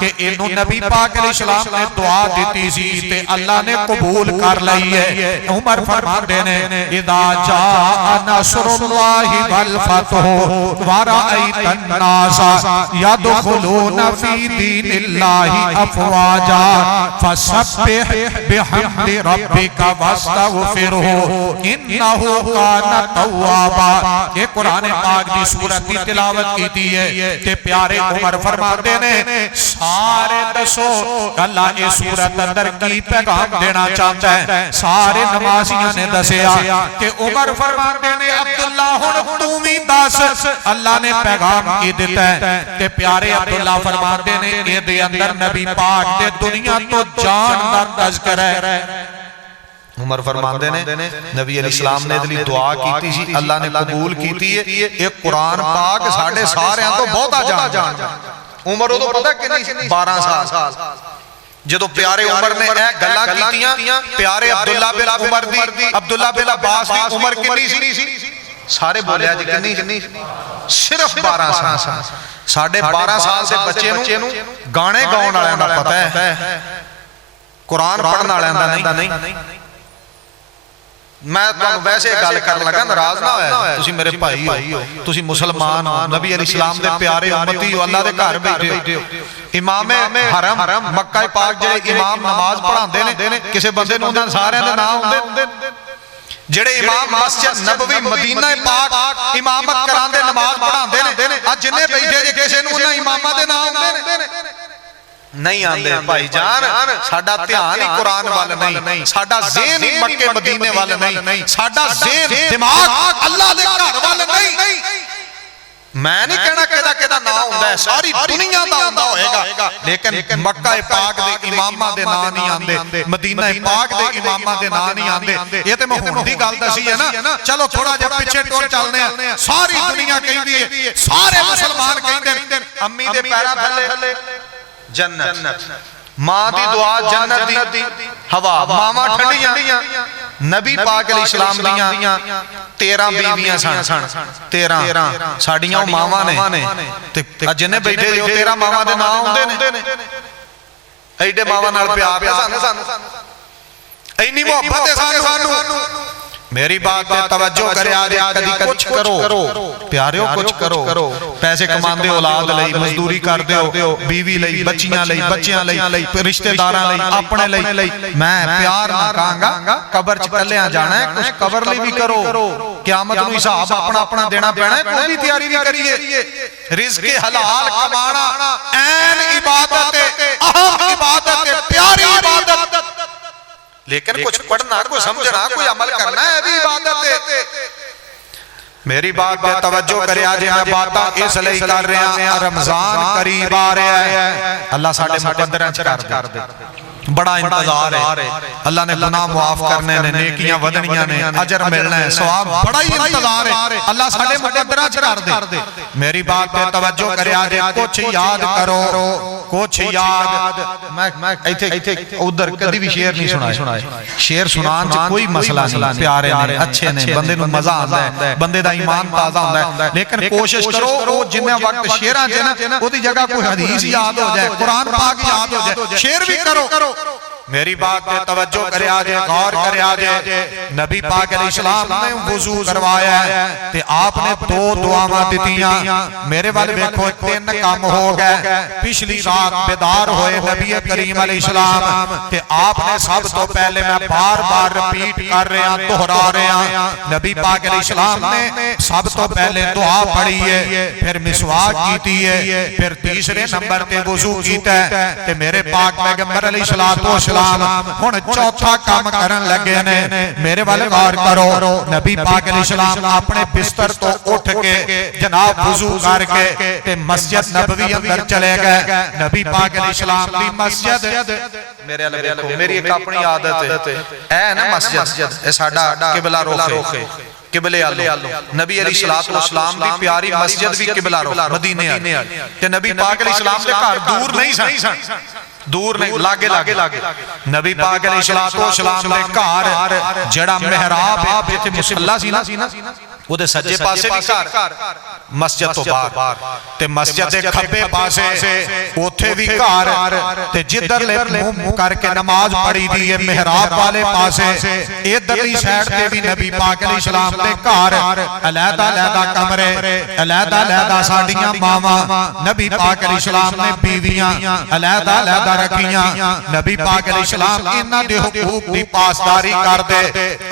कि इहनूं नबी पाक अलैहिस्सलाम ने दुआ दित्ती सी ते अल्लाह ने कबूल कर लई है उमर फरमाते ने इदा जा नसरुल्लाहि वल फतहु व रअयतन नासा यदखुलूना फी दीनिल्लाहि अफवाजा फसब्बिह बिहम्दि रब्बिका वस्तगफिरहु इन्नहु काना तव्वाबा ये कुरान पाक दी सूरत दी तिलावत कीती है ते प्यारे उमर फरमाते ने सारे दसो अल्लाह इस सूरत अंदर की पैगाम देना चाहता है सारे नमाजियां ने दसिया कि उमर फरमाते ने अब्दुल्ला हुन तू भी दस अल्लाह ने पैगाम की दिता है ते प्यारे अब्दुल्ला फरमाते ने इहदे अंदर नबी पाक दे दुनिया तो जान दा तज़किरा है उमर फरमाते ने नबी अलैहिस्सलाम ने इहदे लई दुआ कीती सी अल्लाह ने कबूल कीती है ये कुरान पाक साडे सारियां तो बहुता जान उमर उदों पता कितनी सी 12 साल जदों प्यारे उमर ने यह गल्लां कीतियां प्यारे अब्दुल्ला बिन उमर दी अब्दुल्ला बिन अब्बास दी उमर कितनी सी सारे बोलिया जी कितनी सिर्फ 12 साल साढ़े 12 साल के बच्चे नूं गाने गाउण वालियां दा पता है कुरान पढ़न वालियां दा नहीं मैं तुहानूं वैसे गल करन लगा नाराज ना होया तुसीं मेरे भाई हो तुसीं मुसलमान हो नबी अलैहिस्सलाम दे प्यारे उम्मती हो अल्लाह दे घर बैठे हो इमाम हरम मक्का पाक जेड़े इमाम नमाज पढ़ाते ने किसी बंदे नूं उन्हां सारियां दे नाम हुंदे जेड़े इमाम मस्जिद नबवी मदीना पाक इमामत करांदे नमाज पढ़ाते ने अज जिन्ने बैठे जे किसी नूं उन्हां इमामां दे नाम हुंदे ने नहीं आंदे भाई जान साडा ध्यान ही कुरान वाल नहीं साडा ज़हन ही मक्के मदीने वाल नहीं साडा ज़हन दिमाग अल्लाह दे घर वाल नहीं मैं नहीं कहना केदा केदा नाम हुंदा है सारी दुनिया दा हुंदा होएगा लेकिन मक्का पाक दे इमामां दे नाम नहीं आंदे मदीना पाक दे इमामां दे नाम नहीं आंदे ये ते मैं हुण दी गल दसी है ना चलो थोड़ा जिहा पिछे टुर चलने आ सारी दुनिया कहंदी है सारे मुसलमान कहंदे अम्मी दे पैरां थल्ले जन्नत मां दी दुआ जन्नत दी हवा मामा ठंडियां नबी पाक अलैहिस्सलाम दियां 13 बीवियां सन 13 साडियां मावां ने ते जिन्ने बैठे जो 13 मावां दे नाम हुंदे ने एडे मावां नाल प्यार है सानू इन्नी मोहब्बत है सानू मेरी बात पे तवज्जो करे कदी कुछ करो प्यारियो कुछ करो पैसे कमांदे औलाद लई मजदूरी करदे हो बीवी लई बच्चियां लई बच्चियां लई रिश्तेदारां लई अपने लई मैं प्यार ना कहांगा कबर च कल्लियां जाना है कुछ कबर लई भी करो क़यामत नूं हिसाब अपना अपना देना पैना है कोई तैयारी भी करिए रिज़्क़ हलाल कमाना ऐन इबादत है अहम इबादत है प्यारी इबादत लेकिन कुछ पढ़ना कोई समझना कोई अमल करना है भी इबादत है मेरी बात पे तवज्जो करे आज मैं बातां इस लई कर रहा रमजान करीब आ रहा है अल्लाह साडे मुकद्दरां च कर दे बड़ा इंतजार है अल्लाह ने गुनाह माफ करने ने नेकियां वधनियां ने अजर मिलना है सवाब बड़ा ही इंतजार है अल्लाह साडे मुकद्दरां च कर दे मेरी बात पे तवज्जो करे आज कुछ याद करो कुछ याद मैं इथे उधर कदी भी शेर नहीं सुनाए शेर सुनान च कोई मसला नहीं प्यारे ने अच्छे ने बंदे नूं मजा आंदा है बंदे दा ईमान ताजा होंदा है लेकिन कोशिश करो वो जिन्ना वक्त शेरां च ना ओदी जगह कोई हदीस याद हो जाए कुरान पाक याद हो जाए शेर भी करो मेरी बात पे तवज्जो करिया जे, गौर करिया जे। नबी पाक अलैहिस्सलाम ने वुजू करवाया ते आपने दो दुआवां दित्तियां। मेरे वाल वेखो, तीन काम हो गए। पिछली रात बेदार होए नबी करीम अलैहिस्सलाम ते आपने सब तो पहले, मैं बार बार रिपीट कर रहा, दोहरा रहा, नबी पाक अलैहिस्सलाम ने सब तो पहले दुआ पढ़ी है, फिर मिसवाक कीती है, फिर तीसरे नंबर ते वुजू कीता है ते मेरे पाक पैगंबर अलैहिस्सलाम हुण चौथा काम करन लगे ने। मेरे वाल गौर करो, नबी पाक अलैहिस्सलाम अपने बिस्तर तो उठ के जनाब वुजू करके ते मस्जिद नबवी अंदर चले गए। नबी पाक अलैहिस्सलाम दी मस्जिद, मेरे वाल देखो, मेरी एक अपनी आदत है ना, मस्जिद ए साडा किबला रोके, किबले आलो। नबी अलैहिस्सलाम दी प्यारी मस्जिद भी किबला रोक मदीने वाली ते नबी पाक अलैहिस्सलाम दे घर दूर नहीं सन, दूर नहीं, लागे लागे। नबी पाक अलैहिस्सलाम दे घर जेड़ा मेहराब है, जिथे मुसल्ला सी ना, ਉਹਦੇ सज्जे पासे भी घर, मस्जिद तो बाहर ते मस्जिद दे खब्बे पासे उथे भी घर ते जिधरले मुंह करके नमाज पढ़ी दी है मेहराब वाले पासे, इधरली साइड ते भी नबी पाक अलैहिस्सलाम दे घर, अलहदा-अलहदा कमरे, अलहदा-अलहदा साडियां मावां, नबी पाक अलैहिस्सलाम ने बीवियां अलहदा-अलहदा रखियां। नबी पाक अलैहिस्सलाम इन्हां दे हुकूक दी पासदारी करदे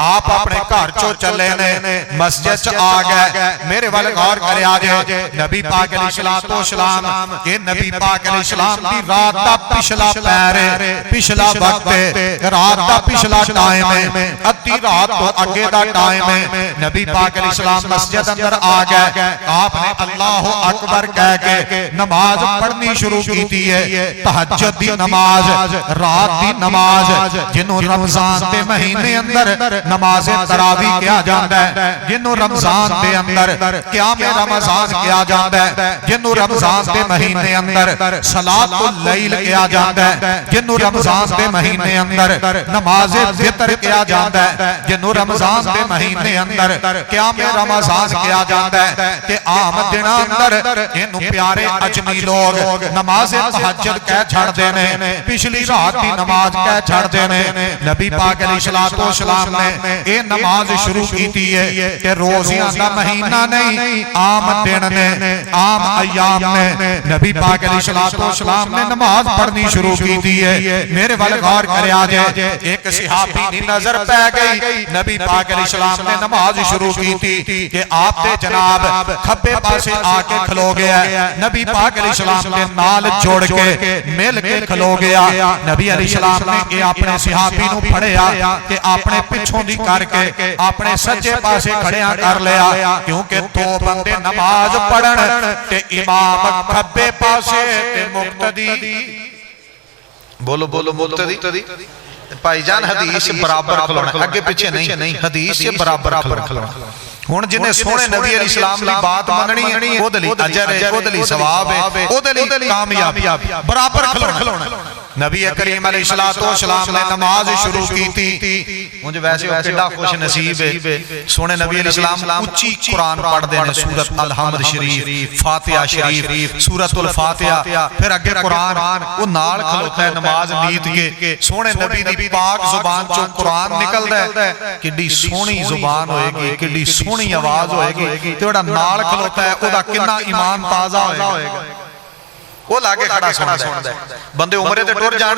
आप अपने घर चों चले ने, मस्जिद आ गए। मेरे वाल गौर करिया जे, नबी पाक अलैहिस्सलाम ये नबी पाक अलैहिस्सलाम दी रात दा पिछला पैर, पिछला वक्त, रात दा पिछला टाइम है, अद्धी रात तो अगे दा टाइम है। नबी पाक अलैहिस्सलाम मस्जिद अंदर आ गए। आपने अल्लाह अकबर कह के नमाज पढ़नी शुरू की है, तहज्जुद दी नमाज, रात दी नमाज, जिन्हों रमजान के महीने अंदर नमाज तरावी कहा जाता है, जिन्हों रमजान दे अंदर क़याम रमजान किया जाता है, जिन्हों रमजान के महीने अंदर सलातुल लैल किया जाता है, जिन्हों रमजान के महीने अंदर नमाज वितर किया जाता है, जिन्हों रमजान के महीने अंदर क़याम रमजान किया जाता है। कि आम दिनां अंदर इन्हू प्यारे अजमी लोग नमाज तहज्जुद कह छड़दे ने, पिछली रात की नमाज कह छड़दे ने। नबी पाक अलैहिस्सलाम ने ये नमाज शुरू की है कि रोज़ियां दा महीना नहीं, आम दिन ने, आम अयाम ने नबी पाक अलैहिस्सलाम ने नमाज पढ़नी शुरू की है। मेरे वाल गौर करिया जे, एक सहाबी दी नजर पै गई, नबी पाक अलैहिस्सलाम ने नमाज शुरू की थी कि आप दे जनाब खब्बे पासे आके खलो गया, नबी पाक अलैहिस्सलाम के नाल जोड़ के मिल के खलो गया। नबी अलैहिस्सलाम ने ये अपने सहाबी नू फड़िया कि अपने पिछों दी करके अपने सज्जे पासे खड़िया कर लिया, क्योंकि दो बंदे नमाज पढ़न ते इमाम खब्बे पासे ते मुक्तदी, बोलो बोलो मुक्तदी भाईजान, हदीस बराबर खलोना, अगे पीछे नहीं, हदीस से बराबर खलोना। हुण जिन्हें सोहने नबी अलैहिस्सलाम दी बात मननी है, ओदे लई अजर है, ओदे लई सवाब है, ओदे लई कामयाबी, बराबर खलोना। नबी करीम अलैहिस्सलाम ने नमाज शुरू की थी। मुझे वैसे कितना खुश नसीब है, सोने नबी अलैहिस्सलाम उच्ची कुरान पढ़ते हैं, सूरत अल हम्द शरीफ, फातिहा शरीफ, सूरतुल फातिहा, फिर अगे कुरान वो नाल खलोता है नमाज नीत के। सोने नबी दी पाक जुबान चों कुरान निकलदा है, किड्डी सोहनी जुबान होएगी, किड्डी सोहनी आवाज होएगी, ते जेड़ा नाल खलोता है ओदा कितना ईमान ताजा होएगा, वो लागे खड़ा सुनदा है। बंदे उमरे ते टुर जान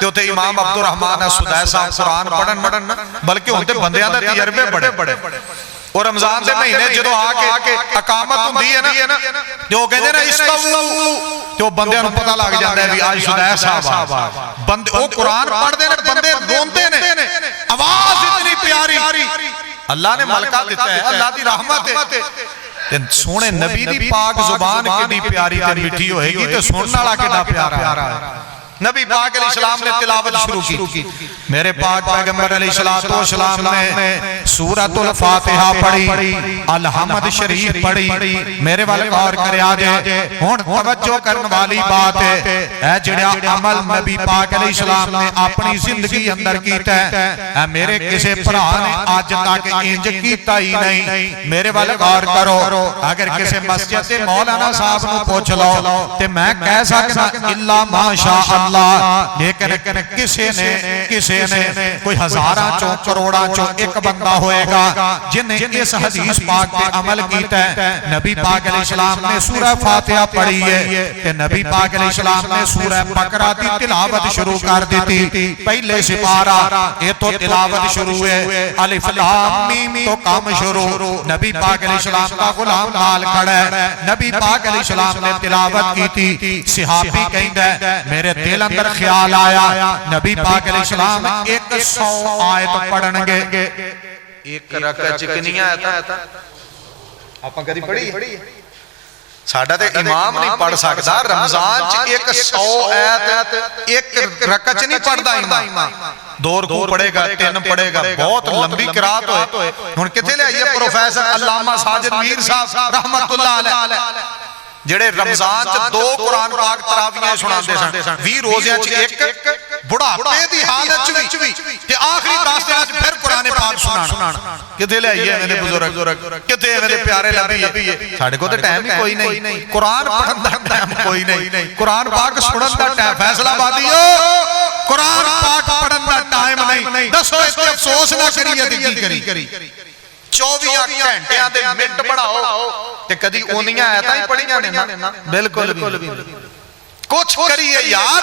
ते उथे इमाम अब्दुल रहमान सुदैस साहब कुरान पढ़न, बल्कि हुण ते बंदियां दे तजर्बे बड़े। और रमजान दे महीने जदों आके इकामत हुंदी है ना, ते ओ कहंदे ना इस्तवू, ते ओ बंदियां नूं पता लग जांदा है भी आज सुदैस साहब आ। बंदे ओ कुरान पढ़दे ने, बंदे रोंदे ने, आवाज इतनी प्यारी, अल्लाह ने मलका दिता है, अल्लाह दी रहमत है। सोने नबी दी पाक जुबान कितनी प्यारी ते मिठी होएगी, ते सुनने वाला कितना प्यारा है। नबी पाक अलैहिस्सलाम ने तिलावत शुरू की। मेरे पाक पैगंबर अलैहिस्सलाम ने सूरतुल फातिहा पढ़ी, अल हम्द शरीफ पढ़ी। मेरे वाले गौर करिया जे, हुण तवज्जो करने वाली बात है, ए जिहड़ा अमल नबी पाक अलैहिस्सलाम ने अपनी जिंदगी अंदर कीता है, मेरे किसी भरा ने अज तक इंज कीता ही नहीं। मेरे वाले गौर करो, अगर किसी मस्जिद के मौलाना साहब नूं पुछ लो ते मैं कह सकदा इल्ला माशा अल्लाह लेकिन किसी ने कोई हजारां चों करोड़ां चों एक बंदा होएगा जिन्हें इस हदीस पाक पे अमल कीता है। नबी पाक अलैहिस्सलाम ने सूरह फातिहा पढ़ी है ते नबी पाक अलैहिस्सलाम ने सूरह बकरा दी तिलावत शुरू कर दी थी। पहले सिपारा ये तो तिलावत शुरू है, अलिफ लाम मीम तो काम शुरू। नबी पाक अलैहिस्सलाम का गुलाम नाल खड़ा है, नबी पाक अलैहिस्सलाम ने तिलावत की थी। सहाबी कहंदा है मेरे दिल अंदर ख्याल आया नबी पाक अलैहिस्सलाम 100 आयत पढ़नगे। एक रकअत च कितनियां आयतां आपां कदी पढ़ी? साडा ते इमाम नहीं पढ़ सकदा रमजान च 100 आयत एक रकअत च नहीं पढ़दा इमाम। 2 रुकू पढ़ेगा, 3 पढ़ेगा, बहुत लंबी किरात होए। हुण किथे ले आइए प्रोफेसर अल्लामा साजिद मीर साहब रहमतुल्लाह अलैह जेड़े रमजान च 2 कुरान पाक तरावियां सुनाते सन, 20 रोज़ियां च एक, बुढ़ापे दी हालत च भी ते आखिरी 10 दिनां च फिर कुरान पाक सुनाना। किथे ले आइए मेरे बुजुर्ग, किथे मेरे प्यारे लबी साडे को ते टाइम ही कोई नहीं, कुरान पढ़न दा टाइम कोई नहीं, कुरान पाक सुनन दा टाइम। फैसलाबादियो कुरान पाक पढ़न दा टाइम नहीं। दसो इस अफसोस ना करिए ते की करी 24 घंटियां दे मिनट बढ़ाओ ते कदी ओनियां आयतां ही पढ़ियां ने ना, बिल्कुल भी कुछ करिए यार।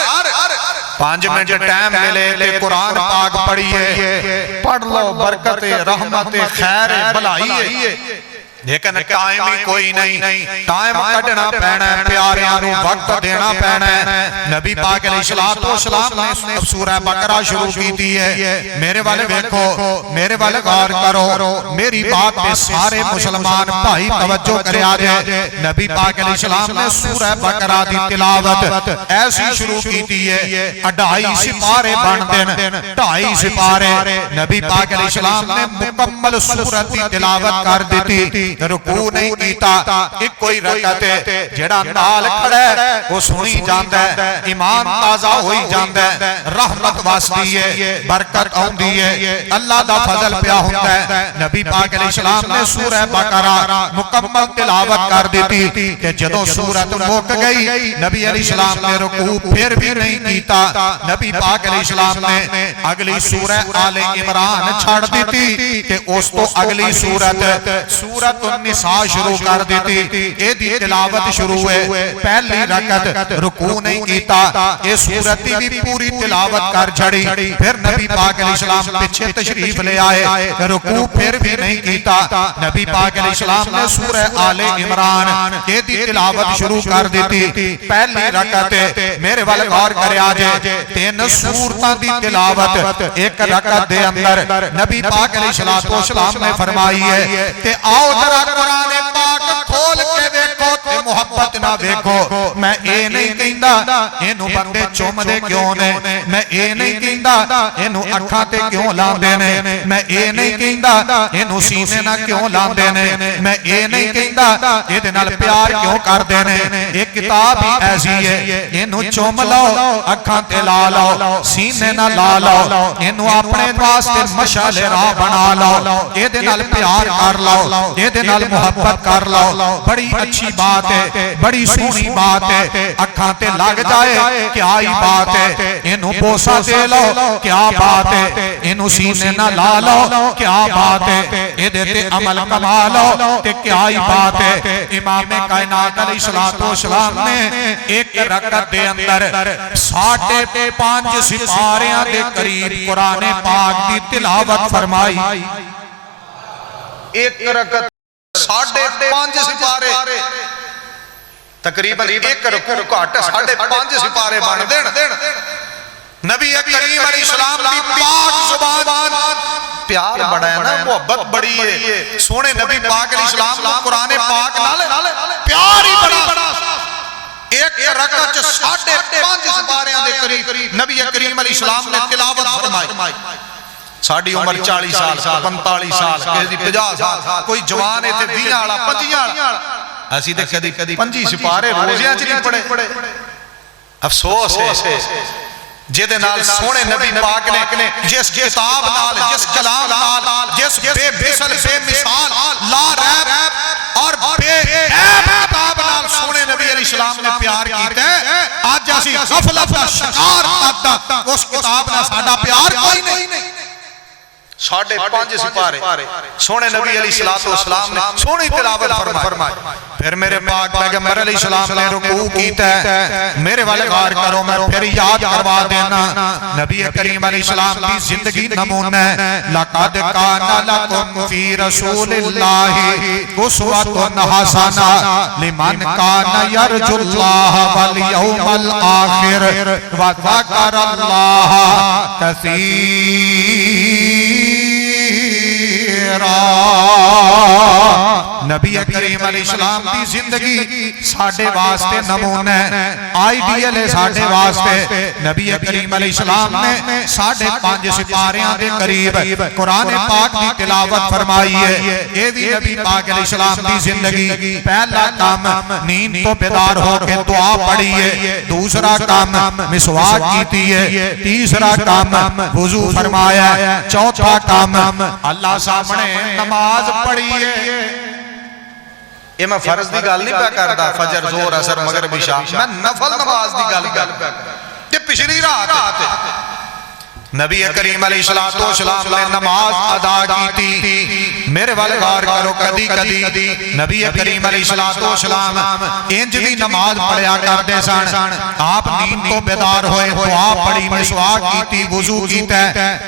5 मिनट टाइम मिले ते कुरान पाक पढ़िए, पढ़ लो, बरकत रहमत खैर भलाई है। लेकिन टाइम ही कोई नहीं, टाइम कढ़ना पैना है, प्यारियां नूं वक्त देना पैना है। नबी पाक अलैहिस्सलातु वस्सलाम ने सूरह बकरा शुरू की दी है। मेरे वाले देखो, मेरे वाले गौर करो, मेरी बात पे सारे मुसलमान भाई तवज्जो करया जे। नबी पाक अलैहिस्सलाम ने सूरह बकरा दी तिलावत ऐसी शुरू की दी है, 2.5 सिपारे बनदे न, 2.5 सिपारे। नबी पाक अलैहिस्सलाम ने मुकम्मल सूरत दी तिलावत कर दी। रुकू नहीं कीता, एक कोई रकअत है जेड़ा नाल खड़ा है वो सुनी जांदा है, ईमान ताजा होई जांदा है, रहमत वसदी है, बरकत आउंदी है, अल्लाह दा फजल पिया हुंदा है। नबी पाक अलैहिस्सलाम ने सूरह बकरा मुकम्मल तिलावत कर दी कि जदों सूरत मुक गई नबी अलैहिस्सलाम ने रुकू फिर भी नहीं कीता। नबी पाक अलैहिस्सलाम ने अगली सूरह आले इमरान छाड़ दी ते उस तो अगली सूरत निसा शुरू कर दी। एदी तिलावत शुरू है, पहली रकअत रुकू नहीं कीता, ये सूरत भी पूरी तिलावत कर छड़ी। फिर नबी पाक अलैहिस्सलाम पीछे तशरीफ ले आए, रुकू फिर भी नहीं कीता। नबी पाक अलैहिस्सलाम ने सूरह आले इमरान एदी तिलावत शुरू कर दी। पहली रकअत मेरे वाले गौर करया जे 3 सूरतां दी तिलावत एक रकअत दे अंदर नबी पाक अलैहिस्सलातु वस्सलाम ने फरमाई है कि आओ कुरान पाक खोल के देखो ते मोहब्बत ना देखो। मैं ये नहीं कहंदा इनू बंदे चुमदे क्यों ने, मैं ये नहीं कहंदा इनू अखां ते क्यों लांदे ने, मैं ये नहीं कहंदा इनू सीने ना क्यों लांदे ने, मैं ये नहीं कहंदा इहदे नाल प्यार क्यों करदे ने। एक किताब ही ऐसी है, इनू चुम लो, अखां ते ला लो, सीने ना ला लो, इनू अपने वास्ते मशाले राह बना लो, इहदे नाल प्यार कर लो, इहदे नाल मोहब्बत कर लो। बड़ी अच्छी बात है, बड़ी सोहनी बात है, अखां ते लग जाए क्या ही बात है, इनू बोसा दे लो क्या बात है, इनू सीने ना ला लो क्या बात है, इहदे ते अमल कमा लो ते क्या ही बात है। इमाम कायनात अलैहिस्सलातु वस्सलाम ने एक रकअत दे अंदर 5.5 सिपारियां दे करीब कुरान पाक दी तिलावत फरमाई। एक रकअत 5.5 सिपारे, तकरीबन एक रुकू घट 5.5 सिपारे बन देन। नबी करीम अलैहिस्सलाम दी पाक जुबान प्यार बड़ा है ना, मोहब्बत बड़ी है। सोने नबी पाक अलैहिस्सलाम को कुरान पाक नाल प्यार ही बड़ा। एक रकअत 5.5 सिपारियां दे करीब नबी करीम अलैहिस्सलाम ने तिलावत फरमाई। साडी उम्र 40 साल 45 साल, किसी दी 50 साल, कोई जवान इत्थे 20 वाला 25 वाला, असी ते कदी 5 सिपारे रोज़ियां च नहीं पढ़े। अफसोस है जिहदे नाल सोहने नबी पाक ने जिस किताब नाल, जिस कलाम नाल, जिस बेमिसल बेमिसाल ला रैब और बेऐब किताब नाल सोहने नबी अलैहिस्सलाम ने प्यार कीता, अज असी गफलत दा शिकार उस किताब नाल साडा प्यार कोई नहीं। 5.5 सिपारे सोने नबी अलैहिस्सलाम ने सोहनी तिलावत फरमाई। फिर मेरे पाक पैगंबर अलैहिस्सलाम ने रुकू कीता है, मेरे वाले गौर करो, मैं फिर याद करवा देना नबी करीम अलैहिस्सलाम की जिंदगी नमूना है। लक़द काना लकुम फी रसूलिल्लाहि उस्वतुन हसना लिमन काना यरजुल्लाह वल यौमल आखिर व ज़करल्लाह कसीरा। नबी करीम अलैहिस्सलाम की जिंदगी साडे वास्ते नमूना है, आइडियल है साडे वास्ते। नबी करीम अलैहिस्सलाम ने 5.5 सिपारियां दे करीब कुरान पाक की तिलावत फरमाई है। ये भी नबी पाक अलैहिस्सलाम की जिंदगी। पहला काम नींद तो बेदार होकर दुआ पढ़ी है, दूसरा काम मिसवाक कीती है, तीसरा काम वुजू फरमाया है, चौथा काम अल्लाह सामने नमाज पढ़ी है। ये मैं फर्ज की गल नहीं पा करता, फजर जोर असर मगरिब इशा, मैं नफल नमाज की गल कर ते पिछली रात नबी करीम अलैहिस्सलाम ने नमाज अदा की थी। मेरे वाले गौर करो, कदी कदी नबी करीम अलैहिस्सलाम इंज भी नमाज पढ़िया करते सन। आप नींद तो बेदार होए, दुआ पढ़ी, मिसवाक की, वुजू कीता,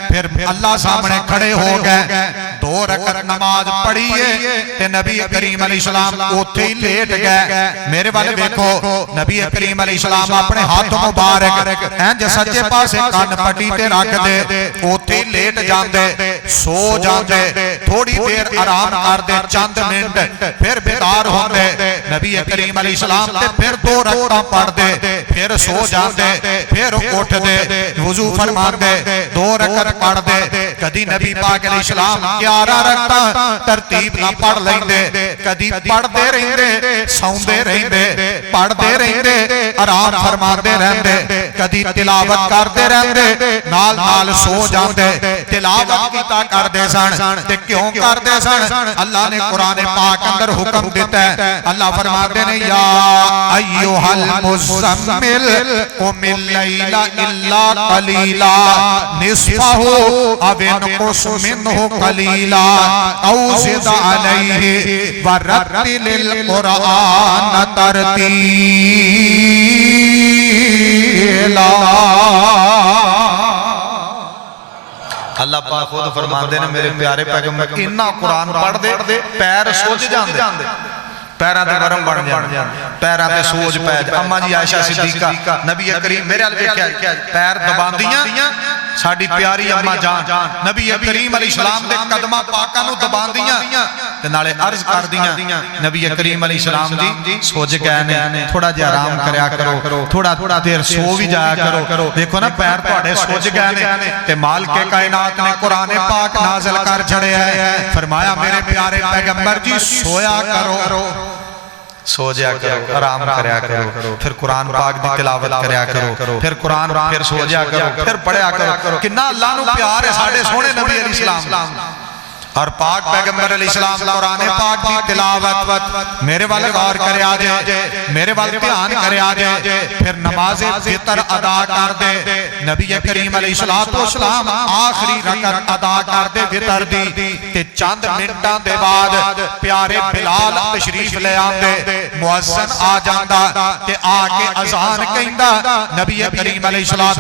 फिर अल्लाह सामने खड़े हो गए, 2 रकअत नमाज पढ़ी है ते नबी करीम अलैहिस्सलाम उथे ही लेट गए। मेरे वाले देखो, नबी करीम अलैहिस्सलाम अपने हाथ मुबारक इंज सज्जे पासे कान पट्टी ते रख दे, उथे ही लेट जाते, सो जाते, थोड़ी देर आराम करते, चंद मिनट, फिर बेदार होते नबी करीम अलैहिस्सलाम ते फिर 2 रकअत पढ़ते, फिर सो जाते, फिर उठते, वुजू फरमाते, 2 रकअत पढ़ते। कदी नबी पाक अलैहिस्सलाम 11 रकअत तरतीब ना पढ़ लेंदे, कदी पढ़ते रहंदे, सौंदे रहंदे, पढ़ते रहंदे, आराम फरमाते रहंदे, कदी तिलावत करते रहंदे, नाल नाल सो जाते, तिलावत कीता करदे सन। ते क्यों करदे सन? अल्लाह ने कुरान पाक अंदर हुक्म दिता है। अल्लाह फरमाते ने या अय्युहल मुज़म्मिल कुमिल लैला इल्ला कलीला निस्फहु अव इनकुस मिन्हु कलीला औ ज़िद अलैहि वरत्तिलिल कुरान तरतीला। अल्लाह पाक खुद फरमाते ने मेरे प्यारे पैगंबर इन्ना कुरान पढ़ दे पैर सोच जाते, पैरों ते गरम बन जाते, पैरों ते सोज पै जाए। अम्मा जी आयशा सिद्दीका नबी करीम मेरे अल वेख्या पैर दबांदियां, साडी प्यारी अम्मा जान नबी करीम अलैहिस्सलाम दे कदमां पाकां नूं दबांदियां ते नाले अर्ज करदियां नबी करीम अलैहिस्सलाम दी सोज गए ने, थोड़ा जिहा आराम करया करो, थोड़ा देर सो भी जाया करो। देखो ना पैर तुहाडे सोज गए ने ते मालिक कायनात ने कुरान पाक नाज़िल कर छड़िया है। फरमाया मेरे प्यारे पैगंबर जी सोया करो, सो जाया करो, आराम करया करो, फिर कुरान पाक दी तिलावत करया करो, फिर कुरान फिर सो जाया करो, फिर पढ़या करो। किन्ना अल्लाह नूं प्यार है साडे सोहणे नबी अलैहिस्सलाम और पाक पैगंबर अलैहिस्सलाम कुरान पाक दी तिलावत। मेरे वाले गौर करया जे, मेरे वाले ध्यान करया जे, फिर नमाज़े फितर अदा कर दे। नबी करीम अलैहिस्सलाम आखिरी रकअत अदा कर दे फितर दी ते चंद मिनटां दे बाद प्यारे बिलाल तशरीफ ले आंदे, मुअज्जिन आ जांदा ते आके अजान कहंदा। नबी करीम अलैहिस्सलाम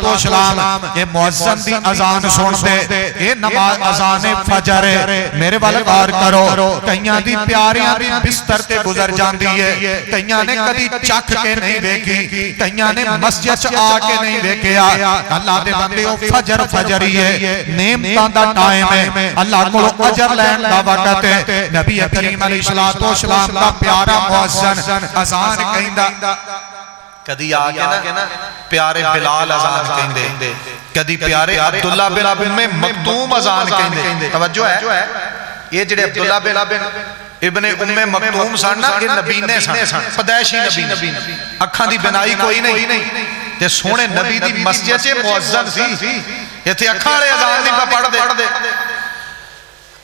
ये मुअज्जिन दी अजान सुनदे, ये नमाज अजान फजर है। मेरे वाले गौर करो, कईयां दी प्यारियां दी बिस्तर ते गुजर जांदी है, कईयां ने कदी चख के नहीं देखी, कईयां ने मस्जिद च आके नहीं देखिया। अल्लाह दे बंदे ओ फजर ही है, नेमतां दा टाइम है, अल्लाह कोल अजर लैण दा वक्त है। नबी करीम अलैहिस्सलाम दा प्यारा मुअज्जिन अजान कहंदा, कदी आके ना प्यारे बिलाल अजान कहंदे, कदी प्यारे अब्दुल्ला बिन उम्मे मक्तूम अजान कहंदे। तवज्जो है, ये जेड़े अब्दुल्ला बिन इब्ने उम्मे मक्तूम सन ना, ये नबीने सन, पैदाइशी नबी, अखां दी बनाई कोई नहीं ते सोहणे नबी दी मस्जिद च मुअज्जिन सी, इत्थे अखां वाले अजान नहीं पढ़दे।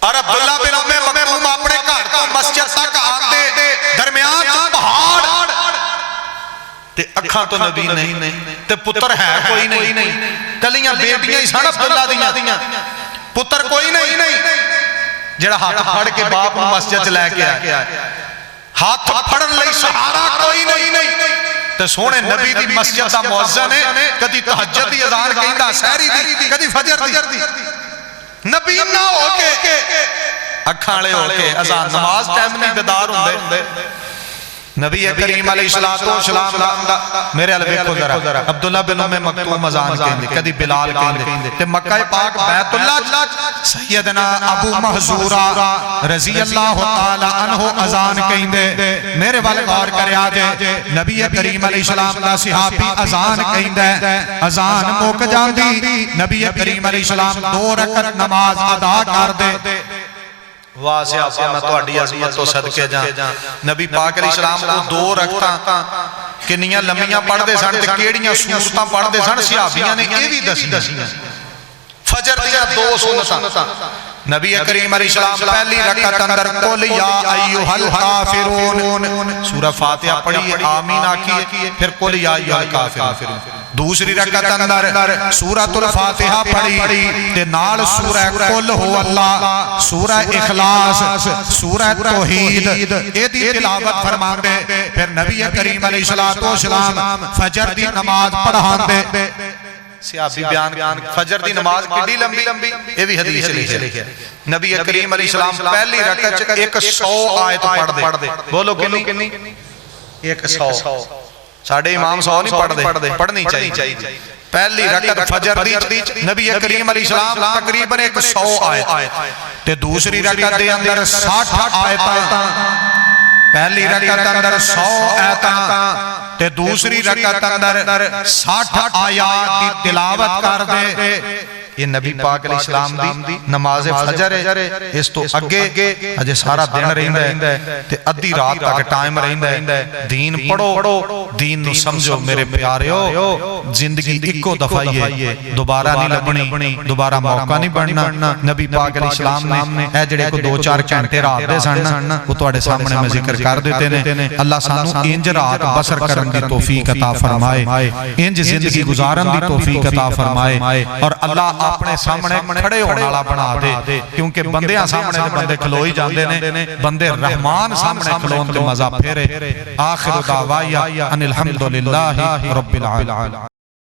और अब्दुल्ला बिन उम्मे मक्तूम अपने घर तो मस्जिद तक आंदे, दरमियान च पहाड़ ते अखां तो नबी नहीं ते पुत्र है कोई नहीं, कलियां बेटियां ही सन अब्दुल्ला दियां, पुत्र कोई नहीं जेड़ा हाथ फड़ के बाप नूं मस्जिद च लैके आया, हाथ फड़न लई सहारा कोई नहीं ते सोहणे नबी दी मस्जिद दा मुअज्जिन है, कदी तहज्जुद दी अज़ान कहंदा सहरी दी, कदी फजर दी, नबी ना होके अखां वाले होके अज़ान नमाज टाइम नहीं बेदार हुंदे। नबी करीम अलैहिस्सलाम दा मेरे अल वेखो जरा, अब्दुल्ला बिन उम्मे मक्तूम अज़ान कहंदे, कदी बिलाल कहंदे ते मक्का पाक बैतुल्ला सैयदना अबू महजूरा रज़ी अल्लाह तआला अन्हु अज़ान कहंदे। मेरे वाल गौर करया जे नबी करीम अलैहिस्सलाम दा सहाबी अज़ान कहंदा, अज़ान मुक जांदी, नबी करीम अलैहिस्सलाम 2 रकअत नमाज अदा कर दे। वाह सियापा मैं तुहाडी अज़मत तो सदके जा, नबी पाक अलैहिस्सलाम को 2 रकअतां किन्नियां लम्मियां पढ़दे सन ते किहड़ियां सूरतां पढ़दे सन, सहाबियां ने ये भी दसियां। फजर दी 2 सुन्नतां नबी करीम अलैहिस्सलाम पहली रकअत अंदर कुल या अय्युहल काफिरून सूरह फातिहा पढ़ी, आमीन आखिए, फिर कुल या अय्युहल काफिरून। दूसरी रकअत अंदर सूरतुल फातिहा पढ़ी ते नाल सूरह कुल हो अल्लाह, सूरह इखलास, सूरह तौहीद एदी तिलावत फरमांदे। फिर नबी करीम अलैहिस्सलाम फजर दी नमाज पढ़ांदे। सियासी बयान फजर दी नमाज कितनी लंबी, ये भी हदीस लिखी है। नबी करीम अलैहिस्सलाम पहली रकअत च 100 आयत पढ़दे। बोलो कितनी? 100। साडे इमाम 100 नहीं पढ़दे, पढ़नी चाहिए। पहली रकअत फजर दी नबी करीम अलैहिस्सलाम तकरीबन 100 आयत ते दूसरी रकअत दे अंदर 60 आयत। पहली रकअत अंदर 100 आयत ते दूसरी रकअत अंदर 60 आयात की तिलावत कर दे। ये नबी पाक अलैहिस्सलाम दी नमाज फजर है। इस तो अगे अजे सारा दिन रहिंदा है ते अद्धी रात तक टाइम रहिंदा है। दीन पढ़ो, दीन नु समझो मेरे प्यारेओ, जिंदगी इको दफा ही है, दोबारा नहीं लभनी, दोबारा मौका नहीं बनना। नबी पाक अलैहिस्सलाम ने ए जेड़े को 2-4 घंटे रात दे सन वो तुहाडे सामने मैं जिक्र कर देते ने। अल्लाह सानू इंज रात बसर करन दी तौफीक अता फरमाए, इंज जिंदगी गुजारन दी तौफीक अता फरमाए और अल्लाह अपने सामने खड़े होने वाला बना दे, क्योंकि बंदियां सामने ते बंदे खलो ही जांदे ने, बंदे रहमान सामने खलोन ते मजा फेरे। आखिर दावाया अनिल हम्दुलिल्लाहि रब्बिल आलमीन।